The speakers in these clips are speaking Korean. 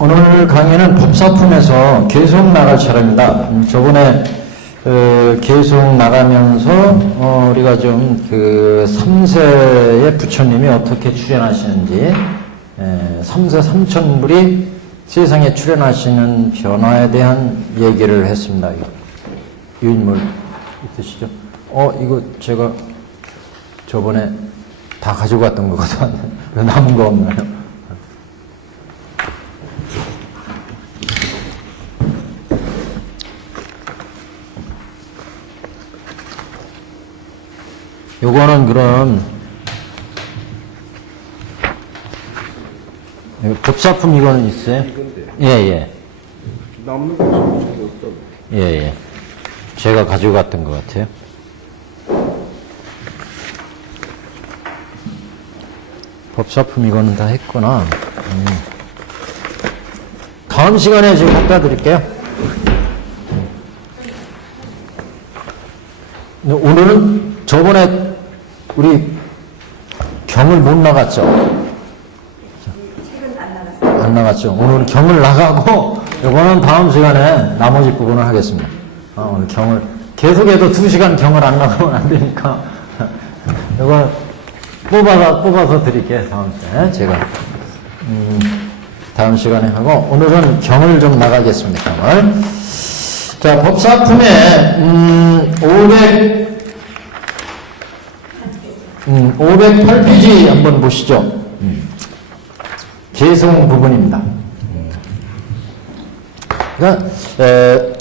오늘 강의는 법사품에서 계속 나갈 차례입니다. 저번에 계속 나가면서 우리가 좀 그 3세의 부처님이 어떻게 출현하시는지 3세 3천불이 세상에 출현하시는 변화에 대한 얘기를 했습니다. 유인물 있으시죠? 이거 제가 저번에 다 가지고 갔던 것 같아요. 남은 거 없나요? 요거는 그럼 법사품 이거는 있어요? 예. 남는 거 없어. 예. 제가 가지고 갔던 것 같아요. 법사품 이거는 다 했구나. 다음 시간에 지금 갖다 드릴게요. 오늘은 저번에 우리 경을 못 나갔죠? 안 나갔죠. 오늘은 경을 나가고 이거는 다음 시간에 나머지 부분을 하겠습니다. 오늘 경을 계속해도 2시간 경을 안 나가면 안 되니까 이거 뽑아서 드릴게요. 다음 시간에 제가 다음 시간에 하고 오늘은 경을 좀 나가겠습니다. 경을. 자, 법사품에 508페이지 한번 보시죠. 계승 부분입니다. 그러니까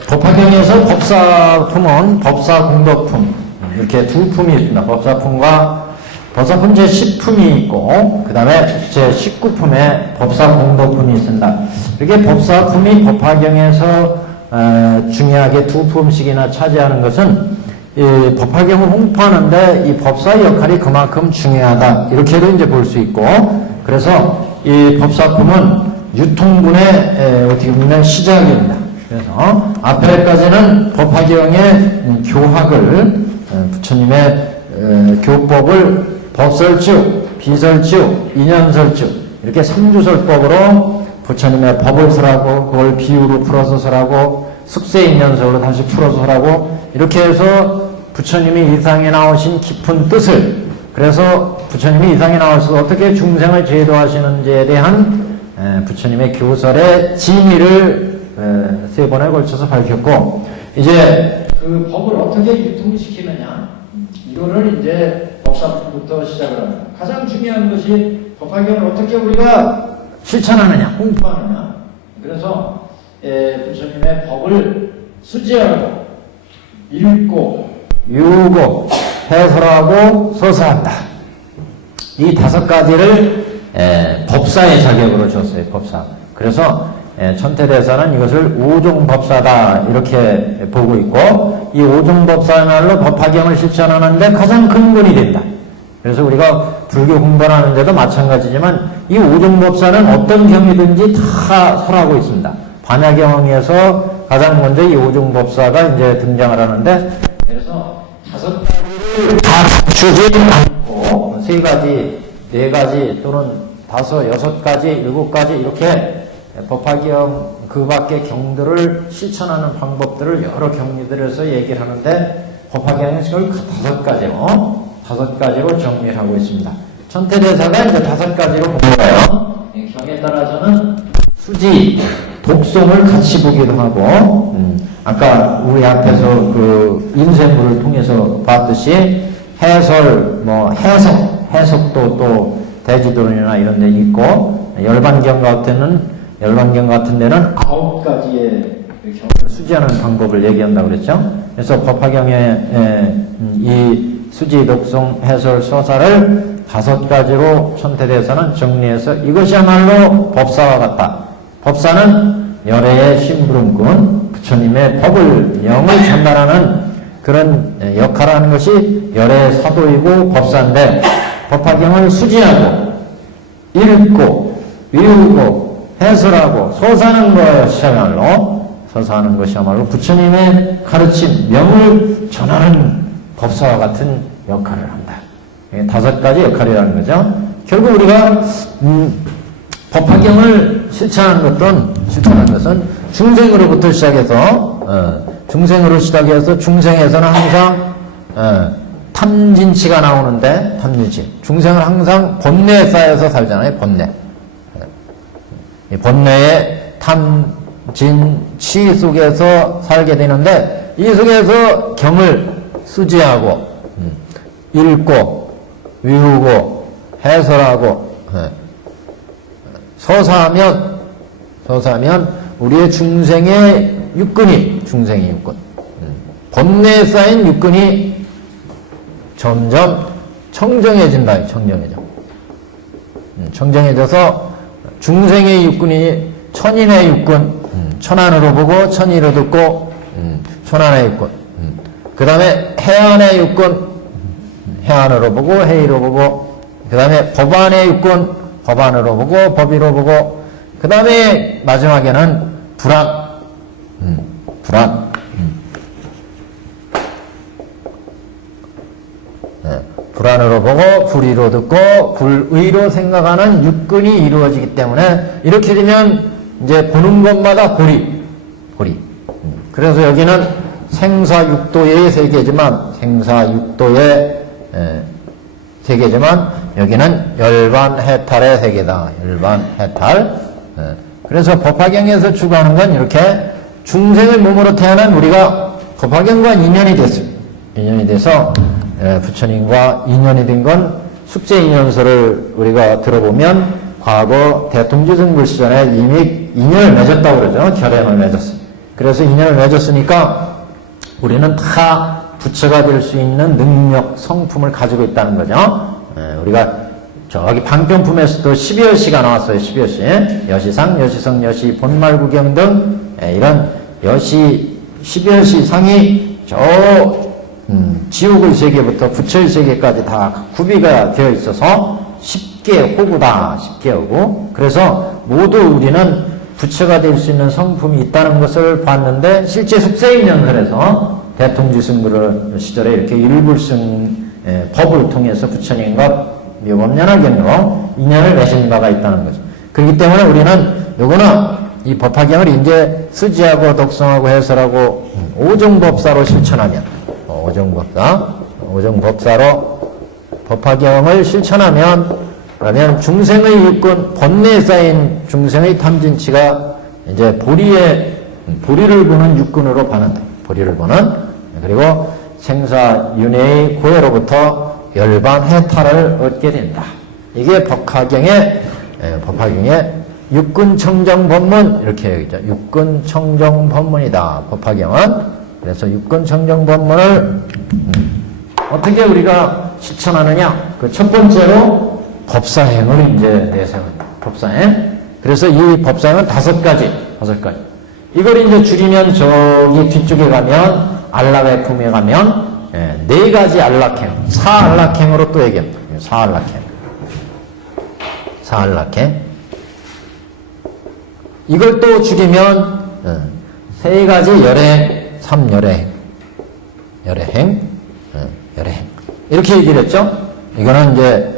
법화경에서 법사품은 법사공덕품 이렇게 두 품이 있습니다. 법사품 제10품이 있고 그 다음에 제19품에 법사공덕품이 있습니다. 이렇게 법사품이 법화경에서 중요하게 두 품씩이나 차지하는 것은 이 법화경을 홍보하는데 이 법사의 역할이 그만큼 중요하다. 이렇게도 이제 볼 수 있고, 그래서 이 법사품은 유통분의 어떻게 보면 시작입니다. 그래서 앞에까지는 법화경의 교학을 부처님의 교법을 법설주, 비설주, 인연설주 이렇게 3주설법으로 부처님의 법을 설하고 그걸 비유로 풀어서 설하고 숙세인연설로 다시 풀어서 설하고 이렇게 해서 부처님이 이 땅에 나오신 깊은 뜻을, 그래서 부처님이 이 땅에 나와서 어떻게 중생을 제도하시는지에 대한 부처님의 교설의 진의를 3번에 걸쳐서 밝혔고, 이제 그 법을 어떻게 유통시키느냐, 이거를 이제 법사품부터 시작을 합니다. 가장 중요한 것이 법화경을 어떻게 우리가 실천하느냐, 홍보하느냐. 그래서 부처님의 법을 수지하고 읽고 유고 해설하고 서사한다. 이 5가지를 법사의 자격으로 줬어요. 법사. 그래서 천태대사는 이것을 오종법사다 이렇게 보고 있고, 이 오종법사야말로 법화경을 실천하는데 가장 근본이 된다. 그래서 우리가 불교 공부하는 데도 마찬가지지만 이 오종법사는 어떤 경이든지 다 설하고 있습니다. 반야경에서 가장 먼저 이 오종법사가 이제 등장을 하는데, 그래서 5가지를 다 갖추지 않고 3가지, 4가지 또는 5, 6가지, 7가지 이렇게 법화경 그 밖의 경들을 실천하는 방법들을 여러 경리들에서 얘기를 하는데, 법화경에서 그걸 5가지로 정리를 하고 있습니다. 천태대사가 이제 5가지로 공부해요. 경에 따라서는 수지, 독송을 같이 보기도 하고, 아까 우리 앞에서 그 인쇄물을 통해서 봤듯이 해설, 해석도 또 대지도론이나 이런 데 있고, 열반경 같은 데는 9가지의 경을 수지하는 방법을 얘기한다고 그랬죠. 그래서 법화경의 이 수지, 독송, 해설, 서사를 5가지로 천태대사는 정리해서 이것이야말로 법사와 같다. 법사는 열애의 심부름꾼, 부처님의 법을, 영을 전달하는 그런 역할을 하는 것이 열애의 사도이고 법사인데, 법화경을 수지하고 읽고 외우고 해설하고 서사하는 것이야말로 부처님의 가르침, 명을 전하는 법사와 같은 역할을 한다. 5가지 역할이라는 거죠. 결국 우리가 법화경을 실천하는 것은 중생으로부터 시작해서 중생에서는 항상 탐진치가 나오는데 탐진치. 중생은 항상 번뇌에 쌓여서 살잖아요. 번뇌. 이 번뇌의 탐진치 속에서 살게 되는데 이 속에서 경을 수지하고 읽고 외우고 해설하고 서사하면 우리의 중생의 육근이 번뇌에 쌓인 육근이 점점 청정해진다. 청정해져서 중생의 육근이 천인의 육근, 천안으로 보고 천이로 듣고 천안의 육근, 그 다음에 해안의 육근, 해안으로 보고 해이로 보고, 그 다음에 법안의 육근, 법안으로 보고 법의로 보고, 그 다음에 마지막에는 불안. 불안으로 보고 불의로 듣고 불의로 생각하는 육근이 이루어지기 때문에 이렇게 되면 이제 보는 것마다 보리. 그래서 여기는 생사육도의 세계지만 여기는 열반해탈의 세계다. 열반해탈. 그래서 법화경에서 추구하는 건 이렇게 중생의 몸으로 태어난 우리가 법화경과 인연이 됐어요. 인연이 돼서 부처님과 인연이 된 건 숙제인연서를 우리가 들어보면 과거 대통지승불 시전에 이미 인연을 맺었다고 그러죠. 결연을 맺었어요. 그래서 인연을 맺었으니까 우리는 다 부처가 될 수 있는 능력, 성품을 가지고 있다는 거죠. 우리가 저기 방편품에서도 12여시가 나왔어요. 12여시. 여시상, 여시성, 여시, 본말구경 등 이런 여시, 12여시 상이 지옥의 세계부터 부처의 세계까지 다 구비가 되어 있어서 쉽게 호구다. 쉽게 호구. 그래서 모두 우리는 부처가 될 수 있는 성품이 있다는 것을 봤는데 실제 숙세인연설에서 대통지승불 시절에 이렇게 일불승 법을 통해서 부처님과 묘법연화경으로 인연을 맺은 바가 있다는 거죠. 그렇기 때문에 우리는 요거는 이 법화경을 이제 수지하고 독성하고 해설하고 오종법사로 실천하면 오종법사로 법화경을 실천하면 그러면 중생의 육군 번뇌에 쌓인 중생의 탐진치가 이제 보리를 보는 육군으로 반한다. 보리를 보는 그리고 생사윤회의 고해로부터 열반해탈을 얻게 된다. 이게 법화경의 육군청정법문 이렇게 여기죠. 육군청정법문이다. 법화경은 그래서 육군청정법문을 어떻게 우리가 실천하느냐? 그 첫 번째로 법사행을 이제 내세운다. 법사행. 그래서 이 법사행은 다섯 가지. 이걸 이제 줄이면 저기 뒤쪽에 가면 안락의 품에 가면 네 가지 안락행, 사안락행으로 또 얘기합니다. 사안락행. 이걸 또 줄이면 세 가지 열행, 삼열행, 열행. 이렇게 얘기를 했죠. 이거는 이제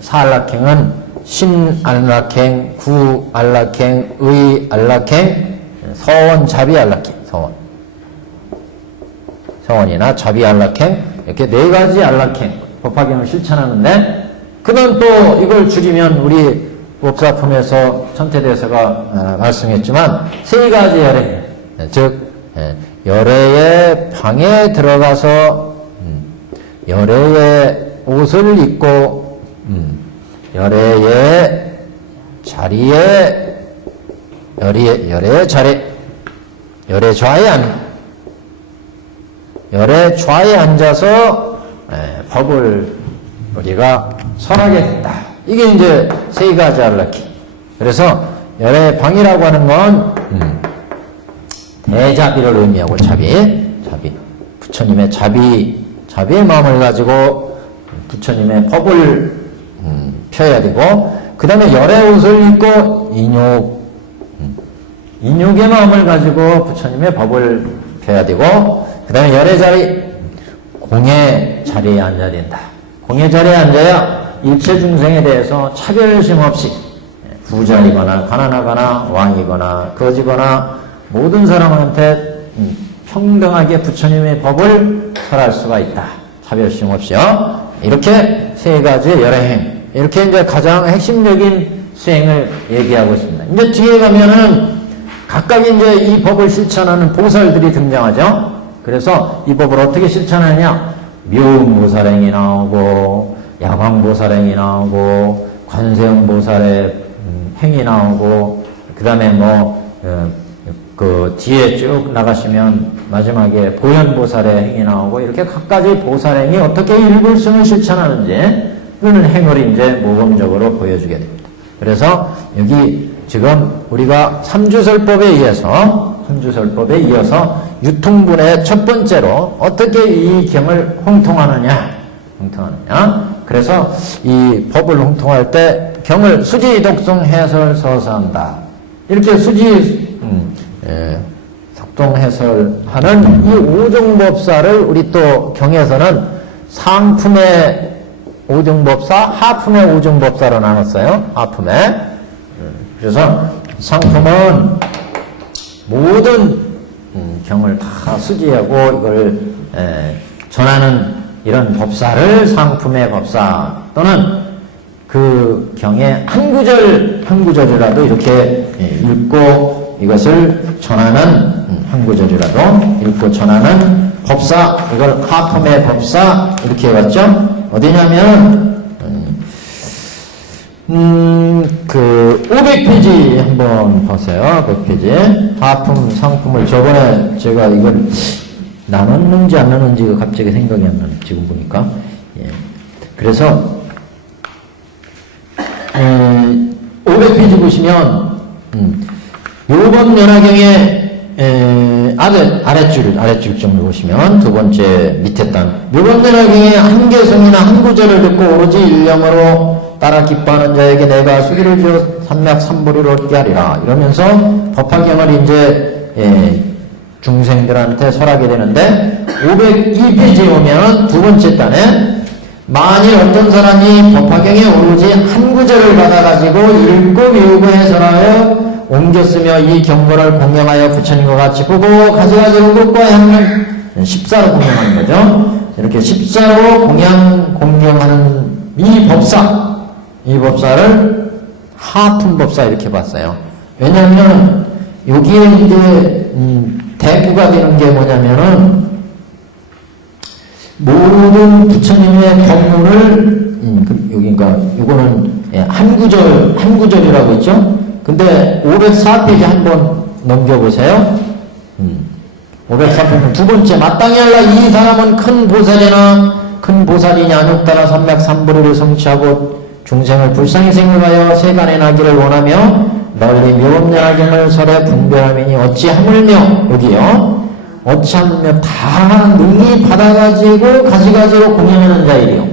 사안락행은 신안락행, 구안락행, 의안락행, 서원, 자비안락행, 서원이나 자비안락행 이렇게 네 가지 안락행 법화경을 실천하는데 그는 또 이걸 줄이면 우리 법사품에서 천태대사가 말씀했지만 세 가지 열애, 즉 열애의 방에 들어가서 열애의 옷을 입고 열애의 자리에 열애의 자리 열애 좌에 앉아서 법을 우리가 설하게 된다. 이게 이제 세 가지 안락행. 그래서 열애 방이라고 하는 건 대자비를 의미하고 자비 부처님의 자비의 마음을 가지고 부처님의 법을 펴야 되고 그 다음에 열의 옷을 입고 인욕의 마음을 가지고 부처님의 법을 펴야 되고 그 다음에 열의 자리 공의 자리에 앉아야 된다. 공의 자리에 앉아야 일체 중생에 대해서 차별심 없이 부자이거나 가난하거나 왕이거나 거지거나 모든 사람한테 평등하게 부처님의 법을 설할 수가 있다. 차별심 없이요. 이렇게 세 가지의 열행. 이렇게 이제 가장 핵심적인 수행을 얘기하고 있습니다. 이제 뒤에 가면은 각각 이제 이 법을 실천하는 보살들이 등장하죠. 그래서 이 법을 어떻게 실천하냐? 묘음보살행이 나오고, 야광보살행이 나오고, 관세음보살의 행이 나오고, 그 다음에 그 뒤에 쭉 나가시면 마지막에 보현보살의 행이 나오고, 이렇게 각가지 보살행이 어떻게 일불승을 실천하는지, 그런 행을 이제 모범적으로 보여주게 됩니다. 그래서 여기 지금 우리가 삼주설법에 이어서 유통분의 첫 번째로 어떻게 이 경을 홍통하느냐. 그래서 이 법을 홍통할 때 경을 수지, 독송, 해설, 서사한다. 이렇게 수지, 독송, 해설하는 이 오종법사를 우리 또 경에서는 상품의 오종법사, 하품의 오종법사로 나눴어요. 하품의. 그래서 상품은 모든 경을 다 수지하고 이걸 전하는 이런 법사를 상품의 법사 또는 그 경의 한 구절이라도 이렇게 읽고 이것을 전하는 한 구절이라도 읽고 전하는 법사, 이걸 하품의 법사 이렇게 해봤죠. 어디냐면 그 500페이지 한번 보세요. 500페이지 하품 상품을 저번에 제가 이걸 나눴는지 안 나눴는지가 갑자기 생각이 안 나요. 지금 보니까. 예. 그래서 500페이지 보시면 요번 연화경의 아랫줄 정도 보시면 두 번째 밑에 단 요번 연화경의 한 개성이나 한 구절을 듣고 오로지 일념으로 따라 기뻐하는 자에게 내가 수기를 지어 삼맥삼보리를 얻게 하리라 이러면서 법화경을 이제 중생들한테 설하게 되는데 502페이지에 오면 두 번째 단에 만일 어떤 사람이 법화경에 오로지 한 구절을 받아가지고 읽고 외우고 해설하여 옮겼으며 이 경보를 공명하여 부처님과 같이 보고 가지가지로 끝과 향을 십사로 공명하는 거죠. 이렇게 십사로 공명하는 이 법사를 하품법사 이렇게 봤어요. 왜냐하면 여기에 이제 대구가 되는 게 뭐냐면은 모든 부처님의 법문을 여기가 요거는 한 구절이라고 있죠. 근데 504페이지 한번 넘겨보세요. 504페이지 두 번째 마땅히 알라 이 사람은 큰 보살이냐 안욕따라 삼맥삼보리를 성취하고 중생을 불쌍히 생각하여 세간에 나기를 원하며 널리 묘법연화경을 설해 분별하매니 어찌하물며 여기요 어찌하물며 다 능히 받아가지고 가지가지로 공연하는 자이래요.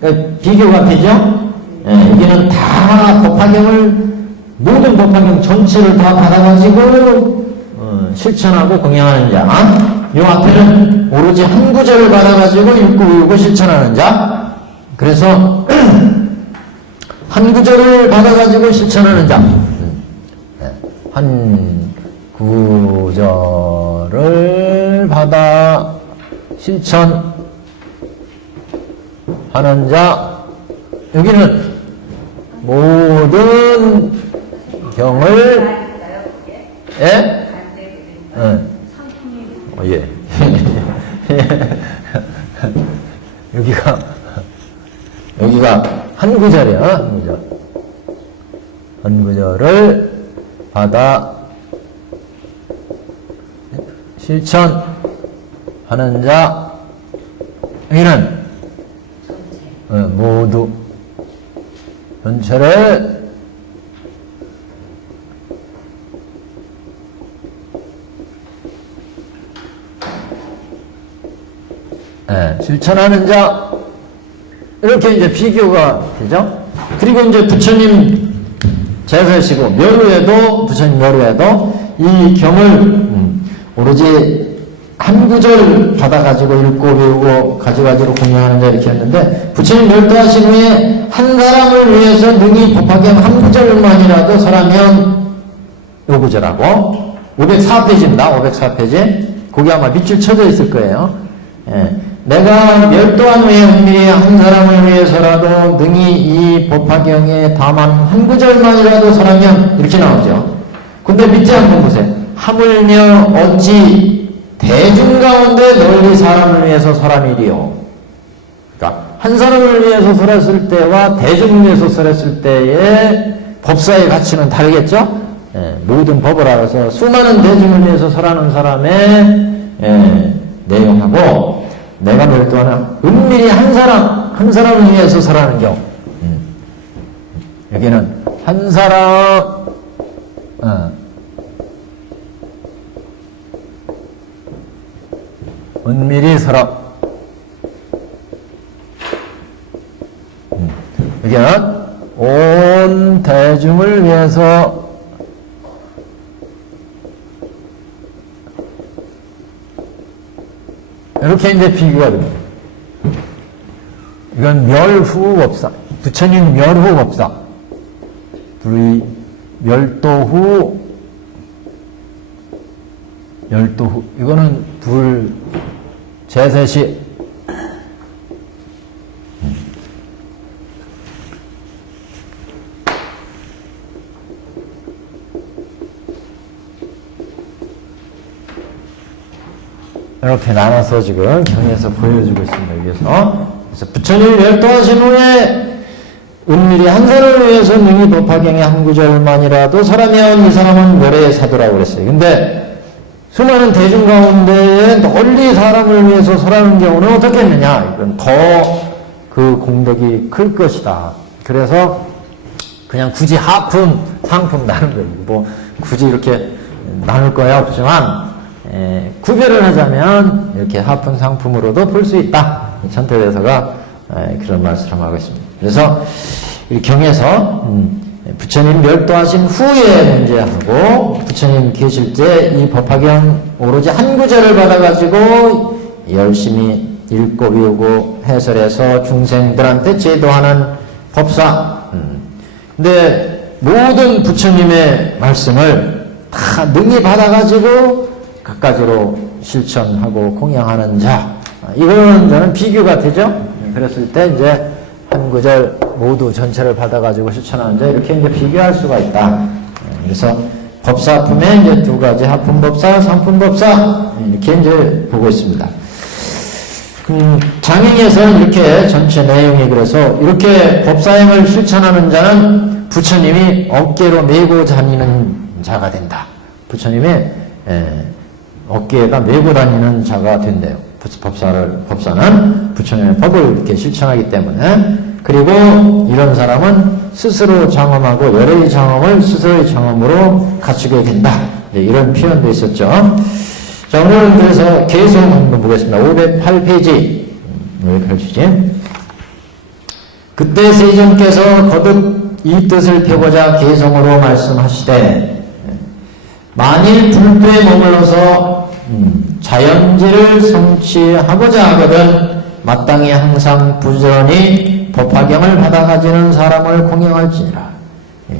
그러니까 비교가 되죠. 여기는 다 법화경을 모든 법화경 전체를 다 받아가지고 실천하고 공양하는 자. 요 앞에는 오로지 한 구절을 받아가지고 읽고 외우고 실천하는 자. 그래서 한 구절을 받아가지고 실천하는 자. 한 구절을 받아 실천하는 자. 여기는 모든 경을 예? 예. 여기가 한 구절이야. 한 구절을 받아 실천하는 자. 여기는 모두 전체를 실천하는 자. 이렇게 이제 비교가 되죠. 그리고 이제 부처님 제사시고 묘루에도 부처님 묘루에도 이 경을 오로지 한 구절 받아가지고 읽고 외우고 가지가지로 공양하는 자 이렇게 했는데 부처님 멸도하신 후에 한 사람을 위해서 능히 법하게 한 구절만이라도 설하면 요 구절하고 504페이지입니다. 504페이지. 거기 아마 밑줄 쳐져 있을 거예요. 예. 내가 멸도한 후에 은밀히 한 사람을 위해서라도 능히 이 법화경에 다만 한 구절만이라도 설하면 이렇게 나오죠. 근데 밑에 한번 보세요. 하물며 어찌 대중 가운데 널리 사람을 위해서 설함이리요. 그러니까 한 사람을 위해서 설했을 때와 대중을 위해서 설했을 때의 법사의 가치는 다르겠죠? 예, 모든 법을 알아서 수많은 대중을 위해서 설하는 사람의 내용하고 내가 멸도하는 은밀히 한 사람을 위해서 설하는 경우 여기는 한 사람 은밀히 설함 여기는 온 대중을 위해서 이렇게 이제 비교가 됩니다. 이건 멸후 법사. 부처님 멸후 법사. 멸도 후. 이거는 제세시. 이렇게 나눠서 지금 경에서 보여주고 있습니다. 여기서. 그래서 부처님이 멸도하신 후에 은밀히 한 사람을 위해서 능히 법화경의 한 구절만이라도 설하면 이 사람은 멸의 사도라고 그랬어요. 근데 수많은 대중 가운데에 널리 사람을 위해서 설하는 경우는 어떻게 했느냐? 이건 더 그 공덕이 클 것이다. 그래서 그냥 굳이 하품, 상품 나눈 거예요. 뭐 굳이 이렇게 나눌 거야 없지만 구별을 하자면 이렇게 하품 상품으로도 볼 수 있다. 천태대서가 그런 말씀을 하고 있습니다. 그래서 이 경에서 부처님 멸도하신 후에 문제하고 부처님 계실 때 이 법화경 오로지 한 구절을 받아가지고 열심히 읽고 외우고 해설해서 중생들한테 제도하는 법사. 근데 모든 부처님의 말씀을 다 능히 받아가지고 갖가지로 실천하고 공양하는 자. 이런 저는 비교가 되죠. 그랬을 때 이제 한 구절 모두 전체를 받아가지고 실천하는 자 이렇게 이제 비교할 수가 있다. 그래서 법사품에 이제 두 가지 하품법사, 상품법사 이렇게 이제 보고 있습니다. 장행에서는 이렇게 전체 내용이 그래서 이렇게 법사행을 실천하는 자는 부처님이 어깨로 메고 다니는 자가 된다. 부처님이 어깨에다 메고 다니는 자가 된대요. 법사는 부처님의 법을 이렇게 실천하기 때문에. 그리고 이런 사람은 스스로 장엄하고 여러의 장엄을 스스로의 장엄으로 갖추게 된다. 이런 표현도 있었죠. 자, 오늘 그래서 계속 한번 보겠습니다. 508페이지. 여기 펼치지. 그때 세존께서 거듭 이 뜻을 펴고자 개성으로 말씀하시되 만일 불도에 머물러서 자연지를 성취하고자 하거든 마땅히 항상 부지런히 법화경을 받아가지는 사람을 공경할지니라.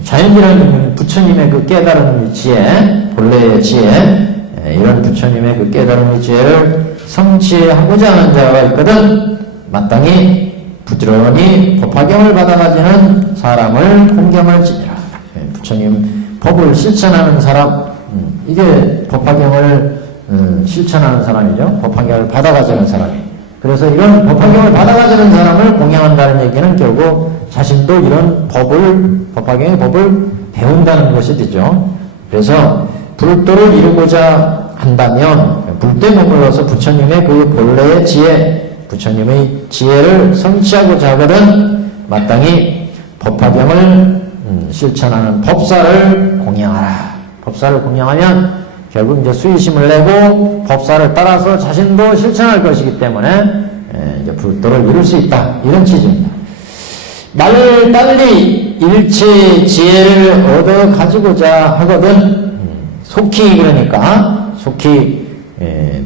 자연지라는 부처님의 그 깨달은 지혜, 본래의 지혜, 이런 부처님의 그 깨달은 지혜를 성취하고자 하는 자가 있거든 마땅히 부지런히 법화경을 받아가지는 사람을 공경할지니라. 부처님 법을 실천하는 사람, 이게 법화경을 실천하는 사람이죠. 법화경을 받아가지는 사람이. 그래서 이런 법화경을 받아가지는 사람을 공양한다는 얘기는 결국 자신도 이런 법화경의 법을 배운다는 것이 되죠. 그래서 불도를 이루고자 한다면 불도에 머물러서 부처님의 그 본래의 지혜, 부처님의 지혜를 성취하고자 하거든 마땅히 법화경을 실천하는 법사를 공양하라. 법사를 공양하면 결국 이제 수의심을 내고 법사를 따라서 자신도 실천할 것이기 때문에 이제 불도를 이룰 수 있다. 이런 취지입니다. 나를 빨리 일체 지혜를 얻어 가지고자 하거든 속히 그러니까 속히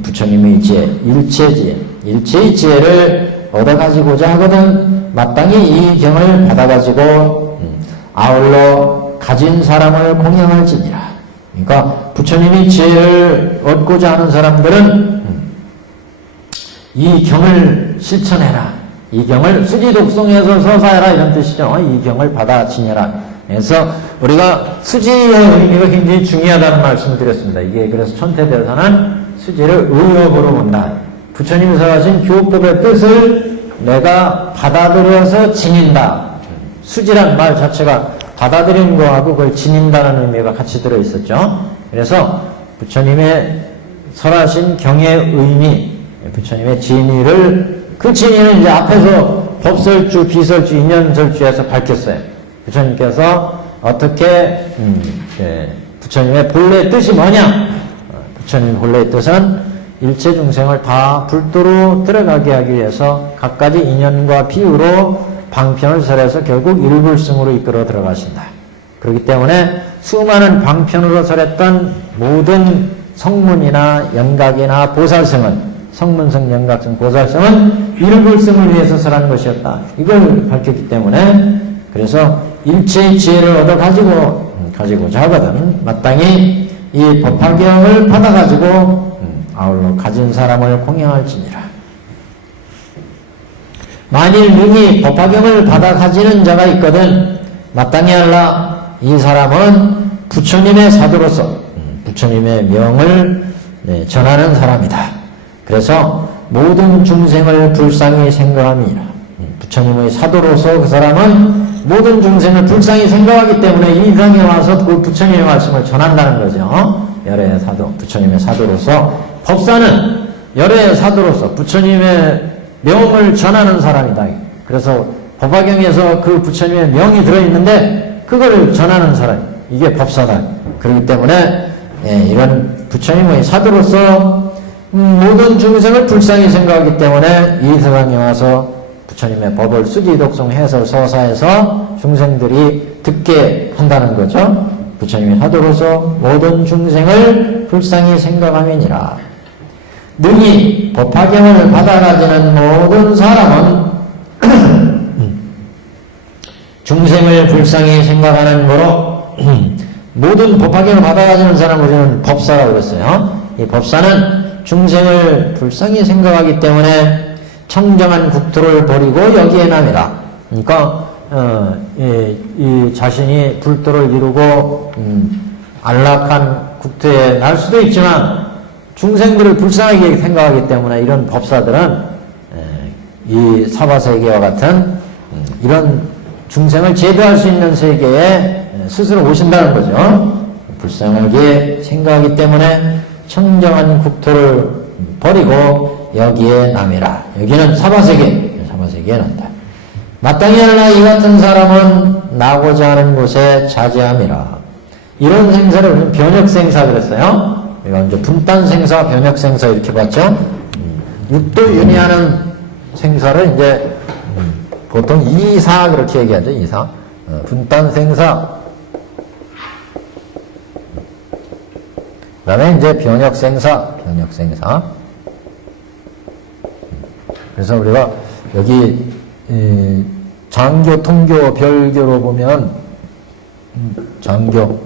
부처님의 지혜, 일체지혜, 일체의 지혜를 얻어가지고자 하거든 마땅히 이 경을 받아가지고 아울러 가진 사람을 공양할지니라. 그러니까 부처님이 지혜를 얻고자 하는 사람들은 이 경을 실천해라. 이 경을 수지독송해서 서사해라 이런 뜻이죠. 이 경을 받아 지내라. 그래서 우리가 수지의 의미가 굉장히 중요하다는 말씀을 드렸습니다. 이게 그래서 천태대사는 수지를 의업으로 본다. 부처님이 설하신 교법의 뜻을 내가 받아들여서 지닌다. 수지란 말 자체가 받아들이는 거하고 그걸 지닌다는 의미가 같이 들어있었죠. 그래서 부처님의 설하신 경의 의미, 부처님의 진의를, 그 진의는 이제 앞에서 법설주, 비설주, 인연설주에서 밝혔어요. 부처님께서 어떻게 부처님의 본래의 뜻이 뭐냐? 부처님 본래의 뜻은 일체 중생을 다 불도로 들어가게 하기 위해서 각가지 인연과 비유로 방편을 설해서 결국 일불승으로 이끌어 들어가신다. 그렇기 때문에 수많은 방편으로 설했던 모든 성문이나 연각이나 보살승은, 성문성, 연각성, 보살승은 일불승을 위해서 설한 것이었다. 이걸 밝혔기 때문에 그래서 일체의 지혜를 얻어 가지고자 하거든 마땅히 이 법화경을 받아가지고 아울러 가진 사람을 공양할지니라. 만일 능히 법화경을 받아 가지는 자가 있거든 마땅히 할라. 이 사람은 부처님의 사도로서 부처님의 명을 전하는 사람이다. 그래서 모든 중생을 불쌍히 생각함이니라. 부처님의 사도로서 그 사람은 모든 중생을 불쌍히 생각하기 때문에 이 강에 와서 그 부처님의 말씀을 전한다는 거죠. 열애의 사도, 부처님의 사도로서, 법사는 열애의 사도로서 부처님의 명을 전하는 사람이다. 그래서 법화경에서 그 부처님의 명이 들어있는데 그걸 전하는 사람, 이게 법사다. 그렇기 때문에 이런 부처님의 사도로서 모든 중생을 불쌍히 생각하기 때문에 이 세상에 와서 부처님의 법을 수지독송 해설 서사해서 중생들이 듣게 한다는 거죠. 부처님의 사도로서 모든 중생을 불쌍히 생각함이니라. 능히 법화경을 받아가지는 모든 사람은 중생을 불쌍히 생각하는 거로 모든 법화경을 받아가지는 사람을 우리는 법사라고 그랬어요. 이 법사는 중생을 불쌍히 생각하기 때문에 청정한 국토를 버리고 여기에 남이라. 그러니까 이 자신이 불도를 이루고 안락한 국토에 날 수도 있지만 중생들을 불쌍하게 생각하기 때문에 이런 법사들은 이 사바세계와 같은 이런 중생을 제도할 수 있는 세계에 스스로 오신다는 거죠. 불쌍하게 생각하기 때문에 청정한 국토를 버리고 여기에 남이라. 여기는 사바세계에 난다. 마땅히 할라. 이 같은 사람은 나고자 하는 곳에 자제함이라. 이런 생사를 우리는 변혁생사 그랬어요. 우리가 이제 분단생사, 변혁생사 이렇게 봤죠. 육도 윤회하는 생사를 이제 보통 이사 그렇게 얘기하죠. 이사. 분단생사. 그 다음에 이제 변혁생사. 그래서 우리가 여기 장교, 통교, 별교로 보면 장교,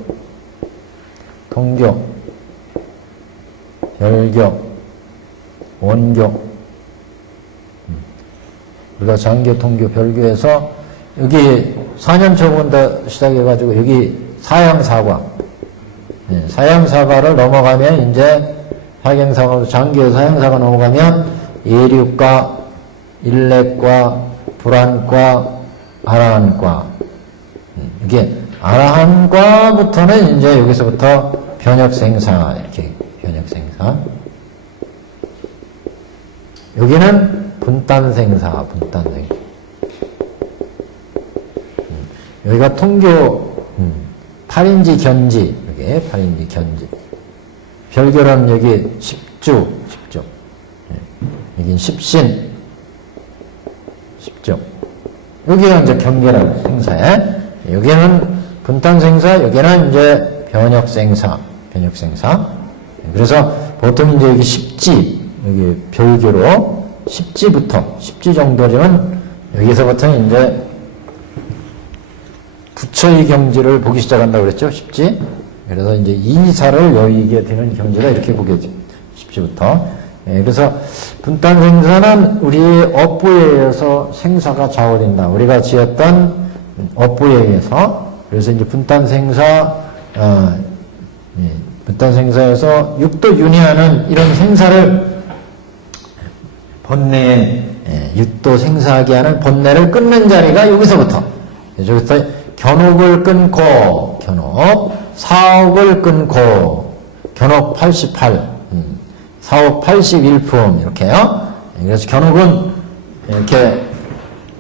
통교, 별교, 원교. 우리가 장교, 통교, 별교에서 여기 4년초부터 시작해가지고 여기 사양사과, 사양사과를 넘어가면 이제 사경사과, 장교 사양사과 넘어가면 예륙과, 일렉과, 불안과, 아라한과. 이게 아라한과부터는 이제 여기서부터 변혁생사 이렇게 변혁생사. 여기는 분단생사. 여기가 통교 8인지 견지. 여기 8인지 견지. 별교는 여기 10주. 여긴 10신. 여기가 이제 경계라고 생사에. 여기는 분단생사, 여기는 이제 변혁생사. 그래서 보통 이제 여기 10지, 여기 별교로 10지 정도면 여기서부터 이제 부처의 경지를 보기 시작한다고 그랬죠? 10지. 그래서 이제 이사를 여의게 되는 경지다 이렇게 보겠죠. 10지부터. 그래서 분단생사는 우리의 업보에 의해서 생사가 좌우된다. 우리가 지었던 업보에 의해서. 그래서 이제 분단생사에서 육도윤회하는 이런 생사를 번뇌에 육도 생사하게 하는 번뇌를 끊는 자리가 여기서부터. 여기서부터 견옥을 끊고, 사옥을 끊고, 견옥 88, 사옥 81품, 이렇게요. 그래서 견옥은 이렇게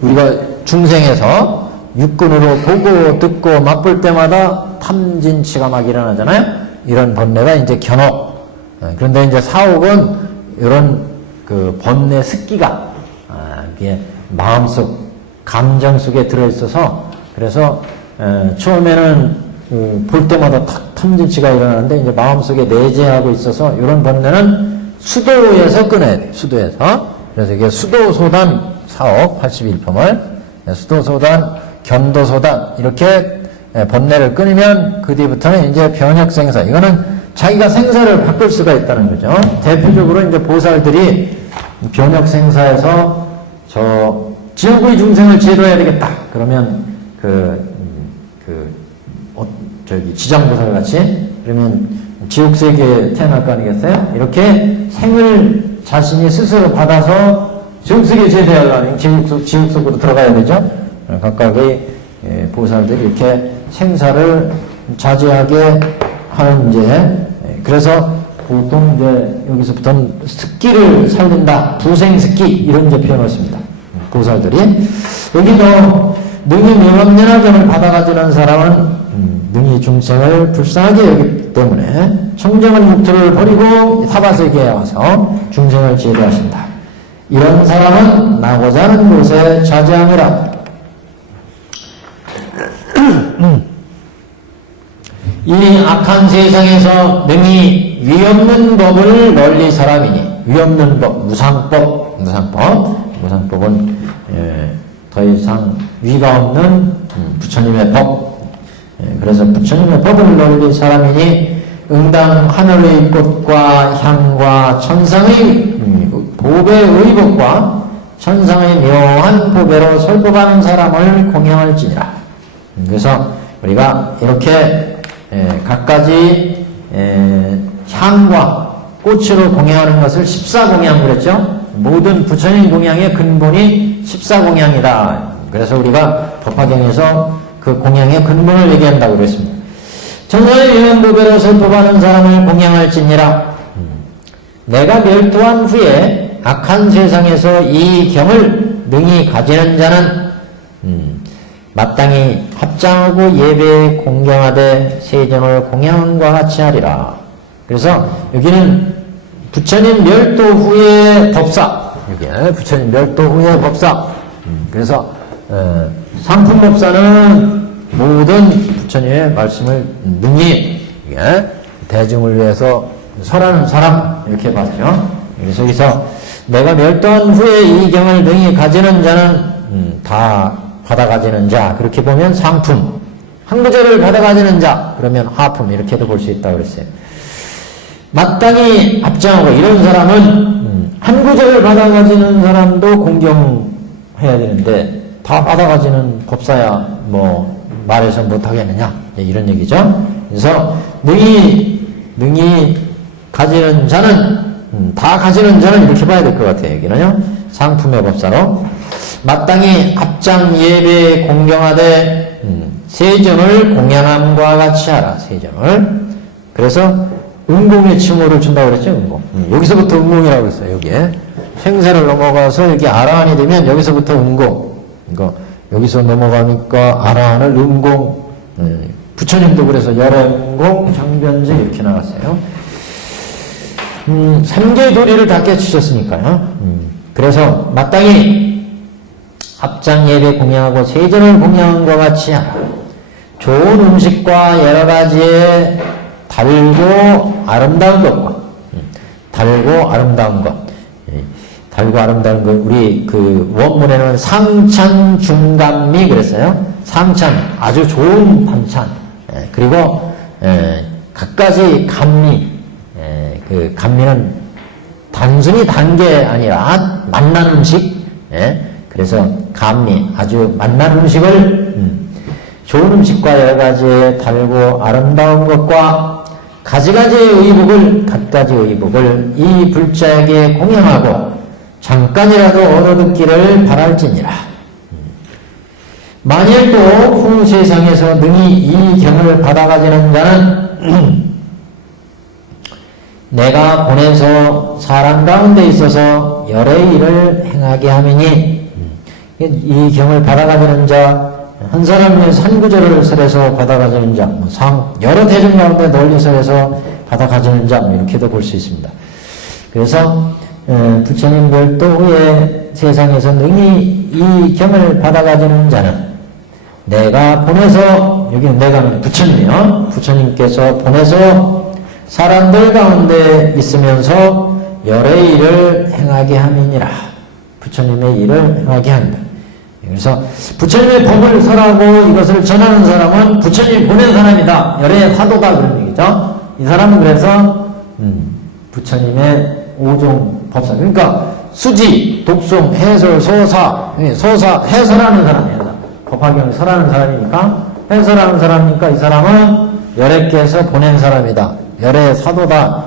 우리가 중생에서 육근으로 보고, 듣고, 맛볼 때마다 탐진치가 막 일어나잖아요. 이런 번뇌가 이제 견옥. 그런데 이제 사옥은 이런 그 번뇌 습기가, 이게 마음속, 감정 속에 들어있어서 그래서 처음에는 볼 때마다 탐진치가 일어나는데 이제 마음속에 내재하고 있어서 이런 번뇌는 수도에서 끊어야 돼요. 수도에서. 그래서 이게 수도소단 사옥 81품을 수도소단, 견도소단 이렇게 번뇌를 끊으면 그 뒤부터는 이제 변혁생사. 이거는 자기가 생사를 바꿀 수가 있다는 거죠. 대표적으로 이제 보살들이 변혁생사에서 지옥의 중생을 제도해야 되겠다. 그러면 지장보살 같이, 그러면 지옥세계에 태어날 거 아니겠어요? 이렇게 생을 자신이 스스로 받아서 지옥세계에 제도하려면 지옥 속으로 들어가야 되죠? 각각의 보살들이 이렇게 생사를 자제하게 하는 이제, 그래서 보통 이제 여기서부터는 습기를 살린다. 부생습기, 이런 이제 표현을 씁니다. 보살들이. 여기도 능히 명암연화전을 받아가지는 사람은 능히 중생을 불쌍하게 여기기 때문에 청정한 육토를 버리고 사바세계에 와서 중생을 제도하신다. 이런 사람은 나고자 하는 곳에 자제함이라. 이 악한 세상에서 능히 위없는 법을 널리 사람이니, 위없는 법, 무상법은 더 이상 위가 없는 부처님의 법. 그래서 부처님의 법을 널리 사람이니 응당 하늘의 꽃과 향과 천상의 보배의 의복과 천상의 묘한 보배로 설법하는 사람을 공양할지니라. 그래서 우리가 이렇게 갖가지 향과 꽃으로 공양하는 것을 십사공양 그랬죠? 모든 부처님 공양의 근본이 십사공양이다. 그래서 우리가 법화경에서 그 공양의 근본을 얘기한다고 그랬습니다. 천상의 묘한 보배로 설법하는 사람을 공양할지니라. 내가 멸도한 후에 악한 세상에서 이 경을 능히 가지는 자는 마땅히 합장하고 예배에 공경하되 세전을 공양함과 같이 하리라. 그래서 여기는 부처님 멸도 후의 법사, 여기 부처님 멸도 후의 법사. 그래서 상품법사는 모든 부처님의 말씀을 능히 대중을 위해서 설하는 사람, 이렇게 봤죠. 그래서 여기서 내가 멸도한 후에 이 경을 능히 가지는 자는 다 받아가지는 자, 그렇게 보면 상품, 한 구절을 받아가지는 자, 그러면 하품, 이렇게도 볼 수 있다고 그랬어요. 마땅히 합장하고 이런 사람은 한 구절을 받아가지는 사람도 공경해야 되는데 다 받아가지는 법사야 뭐 말해서 못하겠느냐, 이런 얘기죠. 그래서 능히 가지는 자는 다 가지는 자는 이렇게 봐야 될 것 같아요. 여기는요, 상품의 법사로 마땅히 합장 예배에 공경하되 세전을 공양함과 같이 하라. 세전을. 그래서 응공의 칭호를 준다고 그랬죠. 응공. 여기서부터 응공이라고 그랬어요. 여기에 생사를 넘어가서 여기 아라한이 되면 여기서부터 응공. 이거 여기서 넘어가니까 아라한을 응공. 부처님도 그래서 열애응공, 장변제 이렇게 나갔어요. 3개의 도리를 다 깨치셨으니까요. 그래서 마땅히 합장 예배 공양하고 세전을 공양한 것 같이 하라. 좋은 음식과 여러 가지의 달고 아름다운 것과 달고 아름다운 것. 달고 아름다운 것. 우리 그 원문에는 상찬 중감미 그랬어요. 상찬 아주 좋은 반찬. 그리고 갖가지 감미. 그 감미는 단순히 단 게 아니라 맛난 음식. 그래서 감미 아주 맛난 음식을 좋은 음식과 여러 가지의 달고 아름다운 것과 가지가지의 의복을 갖가지의 의복을 이 불자에게 공양하고 잠깐이라도 얻어듣기를 바랄지니라. 만일 또 후 세상에서 능히 이 경을 받아가지는 자는 내가 보내서 사람 가운데 있어서 열의 일을 행하게 하미니, 이 경을 받아가지는 자, 한 사람 위해서 한 구절을 설해서 받아가지는 자, 여러 대중 가운데 널리 설해서 받아가지는 자, 이렇게도 볼 수 있습니다. 그래서 부처님 별도 후에 세상에서 능히 이 경을 받아가지는 자는 내가 보내서, 여기는 내가는 부처님이요. 부처님께서 보내서 사람들 가운데 있으면서 열의 일을 행하게 함이니라. 부처님의 일을 행하게 한다. 그래서 부처님의 법을 설하고 이것을 전하는 사람은 부처님이 보낸 사람이다. 열의 사도다. 그런 얘기죠. 이 사람은 그래서 부처님의 오종 법사. 그러니까 수지, 독송, 해설, 소사, 해설하는 사람이에요. 법화경을 설하는 사람이니까, 해설하는 사람이니까 이 사람은 열애께서 보낸 사람이다. 열의 사도다.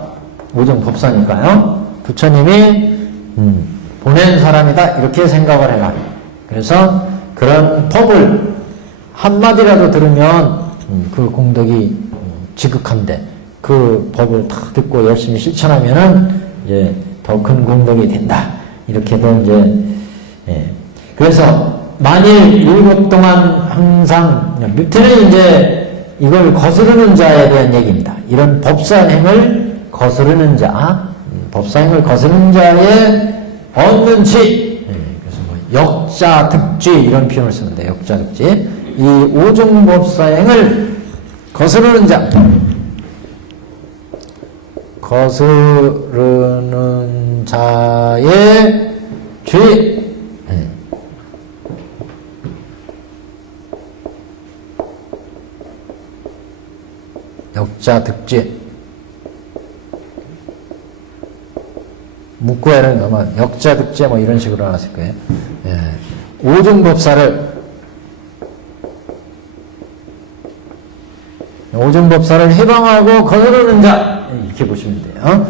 오종 법사니까요. 부처님이 보낸 사람이다. 이렇게 생각을 해라. 그래서 그런 법을 한마디라도 들으면 그 공덕이 지극한데, 그 법을 다 듣고 열심히 실천하면은 이제 더 큰 공덕이 된다. 이렇게도 이제, 그래서 만일 일곱 동안 항상, 밑에는 이제 이걸 거스르는 자에 대한 얘기입니다. 이런 법사행을 거스르는 자, 법사행을 거스르는 자의 얻는 치, 그래서 뭐 역자 득지 이런 표현을 쓰는데, 역자 득지. 이 오종 법사행을 거스르는 자, 거스르는 자의 죄, 역자 득지. 문구에는 아마 역자 득지 뭐 이런 식으로 나왔을 거예요. 오종법사를 해방하고 거스르는 자, 이렇게 보시면 돼요.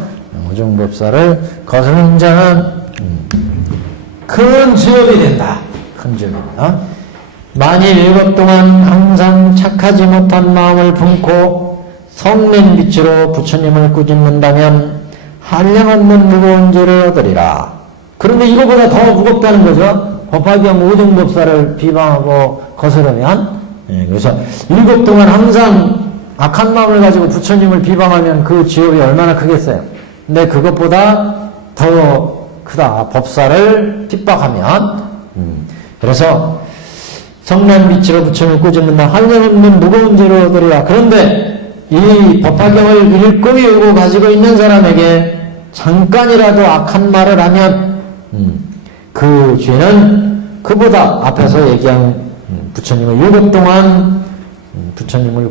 오종법사를 거스르는 자는 큰 죄업이 된다. 큰 죄업입니다. 만일 일곱 동안 항상 착하지 못한 마음을 품고 성낸 빛으로 부처님을 꾸짖는다면 한량없는 무거운 죄를 얻으리라. 그런데 이거보다 더 무겁다는 거죠. 법화경 오종법사를 비방하고 거스르면. 그래서 일곱 동안 항상 악한 마음을 가지고 부처님을 비방하면 그 죄업이 얼마나 크겠어요. 근데 그것보다 더 크다. 법사를 핍박하면. 그래서 성난 빛으로 부처님을 꾸짖는다. 한량없는 무거운 죄를 얻으리라. 그런데 이 법화경을 읽고 외우고 가지고 있는 사람에게 잠깐이라도 악한 말을 하면 그 죄는 그보다 앞에서 얘기한 부처님을 일곱 동안 부처님을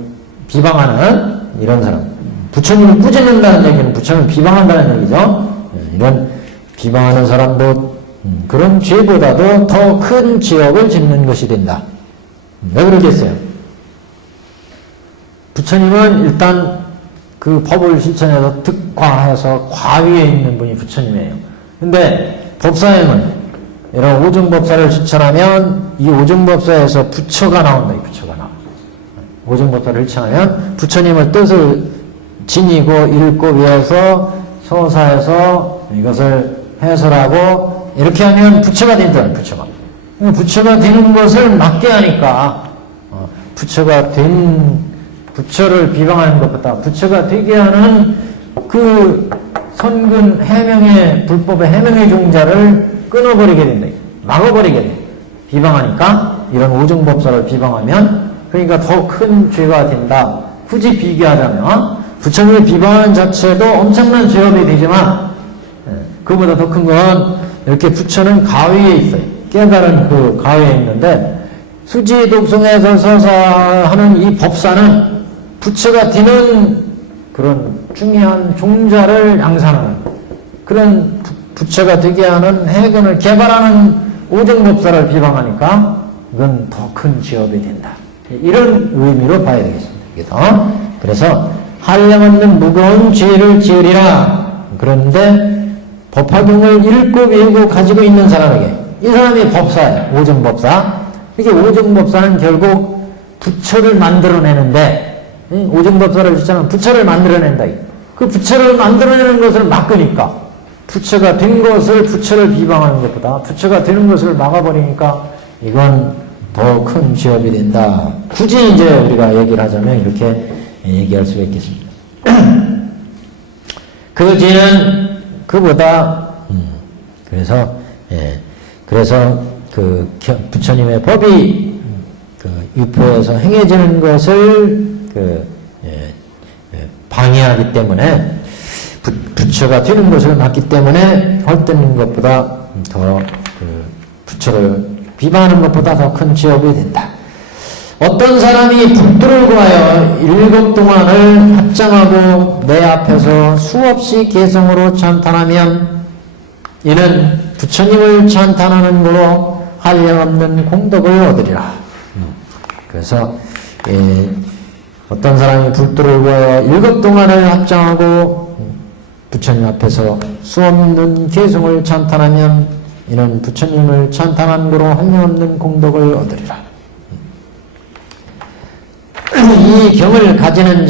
비방하는 이런 사람, 부처님을 꾸짖는다는 얘기는 부처님을 비방한다는 얘기죠. 이런 비방하는 사람도 그런 죄보다도 더 큰 죄업을 짓는 것이 된다. 왜 그러겠어요? 부처님은 일단 그 법을 실천해서 득과해서 과위에 있는 분이 부처님이에요. 근데 법사행은 이런 오종법사를 실천하면 이 오종법사에서 부처가 나온다. 이 부처가 나와. 오종법사를 실천하면 부처님의 뜻을 지니고 읽고 외워서 소사해서 이것을 해설하고 이렇게 하면 부처가 된다. 부처가. 부처가 되는 것을 막게 하니까 부처를 비방하는 것보다 부처가 되게 하는 그 선근 해명의 불법의 해명의 종자를 끊어버리게 된다. 막아버리게 돼. 비방하니까 이런 오종법사를 비방하면 그러니까 더 큰 죄가 된다. 굳이 비교하자면 부처님을 비방하는 자체도 엄청난 죄업이 되지만 그보다 더 큰 건 이렇게 부처는 가위에 있어요. 깨달은 그 가위에 있는데 수지 독송에서 서사하는 이 법사는 부처가 드는 그런 중요한 종자를 양산하는 그런 부처가 되게 하는 해근을 개발하는 오정법사를 비방하니까 이건 더 큰 지업이 된다. 이런 의미로 봐야 되겠습니다. 그래서 한량없는 무거운 죄를 지으리라. 그런데 법화경을 읽고 외우고 가지고 있는 사람에게 이 사람이 법사예요. 오정법사. 이게 오정법사는 결국 부처를 만들어내는데 오정법사를 주장하면 부처를 만들어낸다. 그 부처를 만들어내는 것을 막으니까 부처가 된 것을 부처를 비방하는 것보다 부처가 되는 것을 막아버리니까 이건 더 큰 죄업이 된다. 굳이 이제 우리가 얘기를 하자면 이렇게 얘기할 수가 있겠습니다. 그 죄는 그보다 그래서 그 부처님의 법이 그 유포에서 행해지는 것을 방해하기 때문에 부처가 되는 것을 막기 때문에 헐뜯는 것보다 더 부처를 비방하는 것보다 더 큰 죄업이 된다. 어떤 사람이 북두를 구하여 7 동안을 합장하고 내 앞에서 수없이 개성으로 찬탄하면 이는 부처님을 찬탄하는 거로 한량없는 공덕을 얻으리라. 그래서 어떤 사람이 불도를 구하여 7 동안을 합장하고 부처님 앞에서 수없는 개성을 찬탄하면 이는 부처님을 찬탄한 거로 한량없는 공덕을 얻으리라. 이 경을 가지는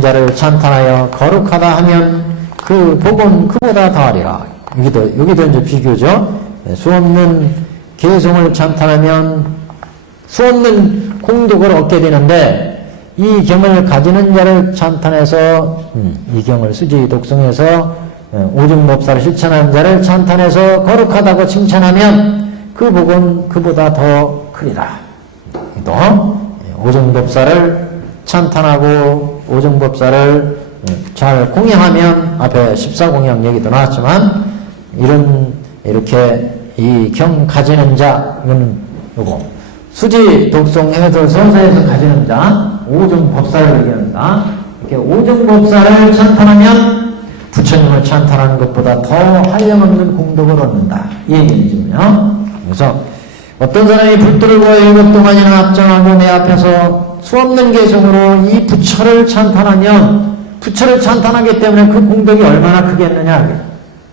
자를 찬탄하여 거룩하다 하면 그 복은 그보다 더하리라. 여기도 이제 비교죠. 수없는 개성을 찬탄하면 수없는 공덕을 얻게 되는데 이 경을 가지는 자를 찬탄해서 이 경을 수지 독송해서 오정법사를 실천하는 자를 찬탄해서 거룩하다고 칭찬하면 그 복은 그보다 더 크리라. 또 오정법사를 찬탄하고 오정법사를 잘 공양하면 앞에 14공양 얘기도 나왔지만 이렇게 이 경 가지는 자 이거는 요거 수지 독송해서 서사에서 가지는 자 오정법사를 얘기한다. 이렇게 오정법사를 찬탄하면 부처님을 찬탄하는 것보다 더 한량없는 공덕을 얻는다. 이 얘기죠. 그래서 어떤 사람이 불도를 구하여 7 동안이나 합장하고 내 앞에서 수없는 개성으로 이 부처를 찬탄하면 부처를 찬탄하기 때문에 그 공덕이 얼마나 크겠느냐.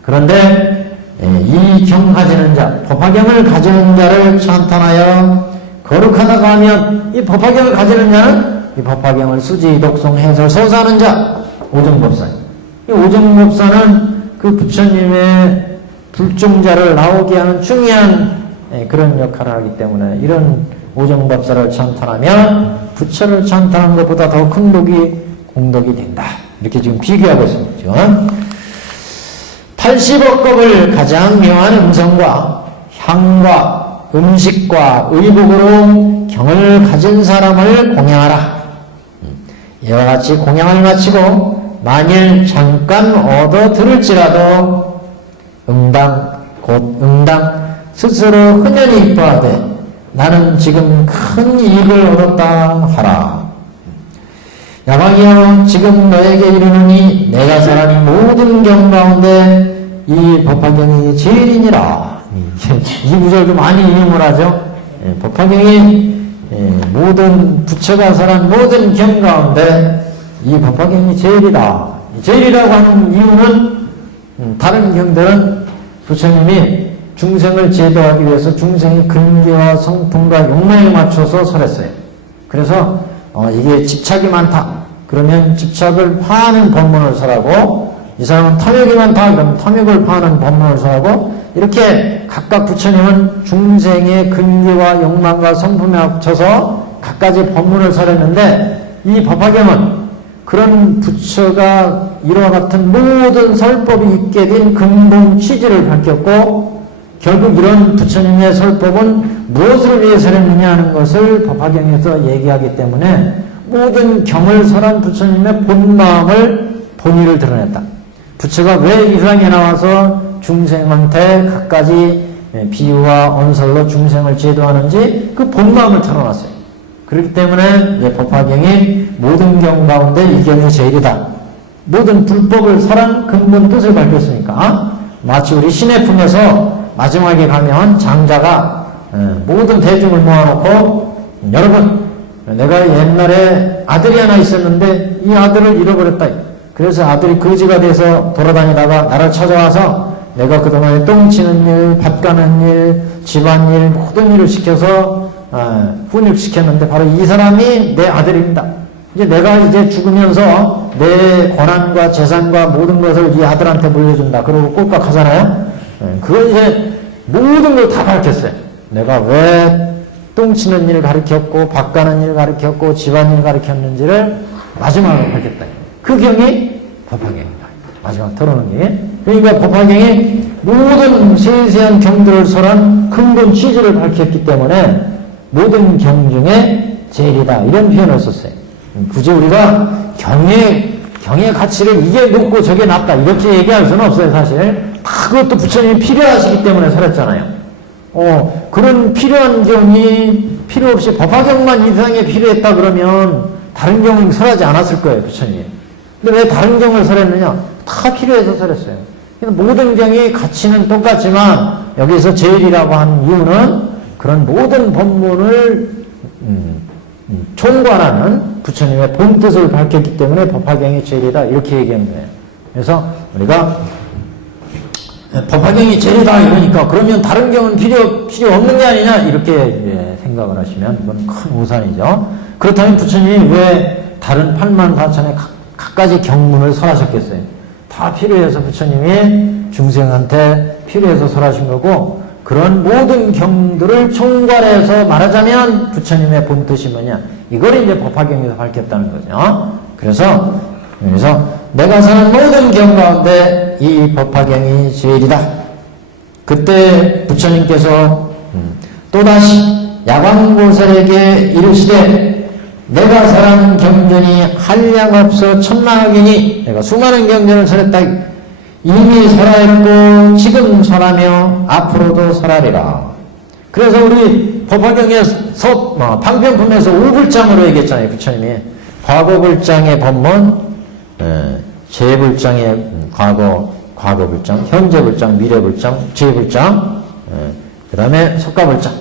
그런데 이 경 가지는 자, 법화경을 가지는 자를 찬탄하여 거룩하다고 하면 이 법화경을 가지는 자는 이 법화경을 수지, 독송, 해설, 서사하는 자, 오정법사입니다. 이 오정법사는 그 부처님의 불종자를 나오게 하는 중요한 그런 역할을 하기 때문에 이런 오정법사를 찬탄하면 부처를 찬탄하는 것보다 더 큰 공덕이 된다. 이렇게 지금 비교하고 있습니다. 80억 겁을 가장 묘한 음성과 향과 음식과 의복으로 경을 가진 사람을 공양하라. 이와 같이 공양을 마치고 만일 잠깐 얻어 들을지라도 응당 스스로 흔연히 이뻐하되 나는 지금 큰 이익을 얻었다 하라. 야광이여 지금 너에게 이르노니 내가 설하는 모든 경 가운데 이 법화경이 제일이니라. 이 구절도 많이 인용을 하죠. 법화경이 모든 부처가 설한 모든 경 가운데 이 법화경이 제일이다. 제일이라고 하는 이유는 다른 경들은 부처님이 중생을 제도하기 위해서 중생의 근기와 성품과 욕망에 맞춰서 설했어요. 그래서 이게 집착이 많다. 그러면 집착을 파하는 법문을 설하고 이 사람은 탐욕이 많다. 그러면 탐욕을 파하는 법문을 설하고 이렇게 각각 부처님은 중생의 근기와 욕망과 성품에 합쳐서 각가지 법문을 설했는데 이 법화경은 그런 부처가 이와 같은 모든 설법이 있게 된 근본 취지를 밝혔고 결국 이런 부처님의 설법은 무엇을 위해 설했느냐 하는 것을 법화경에서 얘기하기 때문에 모든 경을 설한 부처님의 본마음을 본의를 드러냈다. 부처가 왜 이 세상에 나와서 중생한테 갖가지 비유와 언설로 중생을 제도하는지 그 본마음을 털어놨어요. 그렇기 때문에 이제 법화경이 모든 경 가운데 이 경이 제일이다. 모든 불법을 설한 근본 뜻을 밝혔으니까 마치 우리 신의 품에서 마지막에 가면 장자가 모든 대중을 모아놓고 여러분 내가 옛날에 아들이 하나 있었는데 이 아들을 잃어버렸다. 그래서 아들이 거지가 돼서 돌아다니다가 나를 찾아와서 내가 그동안에 똥 치는 일, 밥 가는 일, 집안일 모든 일을 시켜서 훈육시켰는데 바로 이 사람이 내 아들입니다. 이제 내가 이제 죽으면서 내 권한과 재산과 모든 것을 이 아들한테 물려준다. 그러고 꼴깍 하잖아요. 그걸 이제 모든 걸 다 밝혔어요. 내가 왜 똥 치는 일 가르쳤고 밥 가는 일 가르쳤고 집안일 가르쳤는지를 마지막으로 밝혔다. 그 경이 법화경입니다. 마지막 털어놓은 게. 그러니까 법화경이 모든 세세한 경들을 설한 근본 취지를 밝혔기 때문에 모든 경 중에 제일이다. 이런 표현을 썼어요. 굳이 우리가 경의 가치를 이게 높고 저게 낮다. 이렇게 얘기할 수는 없어요, 사실. 다 그것도 부처님이 필요하시기 때문에 설했잖아요. 그런 필요한 경이 필요 없이 법화경만 이 세상에 필요했다 그러면 다른 경을 설하지 않았을 거예요, 부처님이. 근데 왜 다른 경을 설했느냐? 다 필요해서 설했어요. 모든 경의 가치는 똑같지만 여기서 제일이라고 한 이유는 그런 모든 법문을 총괄하는 부처님의 본뜻을 밝혔기 때문에 법화경이 제일이다 이렇게 얘기하는 거예요. 그래서 우리가 법화경이 제일이다 이러니까 그러면 다른 경은 필요 없는 게 아니냐 이렇게 생각을 하시면 그건 큰 오산이죠. 그렇다면 부처님이 왜 다른 84,000의 각가지 경문을 설하셨겠어요? 다 필요해서 부처님이 중생한테 필요해서 설하신 거고 그런 모든 경들을 총괄해서 말하자면 부처님의 본뜻이 뭐냐? 이걸 이제 법화경에서 밝혔다는 거죠. 그래서 내가 사는 모든 경 가운데 이 법화경이 제일이다. 그때 부처님께서 또다시 야광보살에게 이르시되 내가 설한 경전이 한량없어 천만억이니 내가 수많은 경전을 설했다. 이미 설하였고 지금 설하며 앞으로도 설하리라. 그래서 우리 법화경에서 방편품에서 5불장으로 얘기했잖아요. 부처님이 과거불장의 법문, 재불장의 과거불장, 현재불장, 미래불장, 재불장, 그 다음에 석가불장.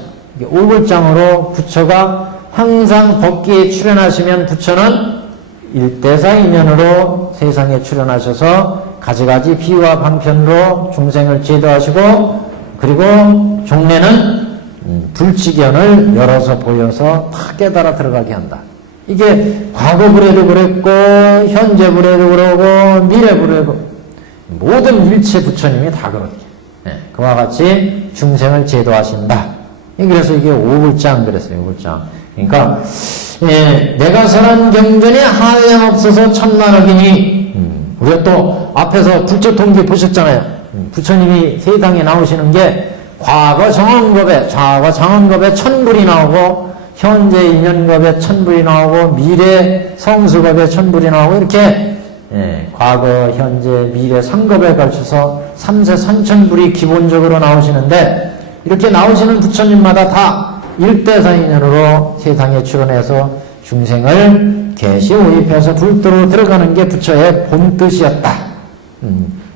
5불장으로 부처가 항상 법기에 출연하시면 부처는 일대사인연으로 세상에 출연하셔서 가지가지 비유와 방편으로 중생을 제도하시고 그리고 종래는 불치견을 열어서 보여서 다 깨달아 들어가게 한다. 이게 과거불에도 그랬고 현재불에도 그러고 미래불에도 모든 일체 부처님이 다 그렇게 그와 같이 중생을 제도하신다. 그래서 이게 오불장 그랬어요. 오불장. 그러니까 내가 설한 경전이 한량없어서 천만억이니 우리가 또 앞에서 불조통기 보셨잖아요. 부처님이 세상에 나오시는 게 과거 정언겁에 좌거 정언겁에 1000불이 나오고 현재 인연겁에 1000불이 나오고 미래 성수겁에 1000불이 나오고 이렇게 과거 현재 미래 3겁에 걸쳐서 3세 3000불이 기본적으로 나오시는데 이렇게 나오시는 부처님마다 다 일대사인연으로 세상에 출연해서 중생을 계시 오입해서 불도로 들어가는 게 부처의 본뜻이었다.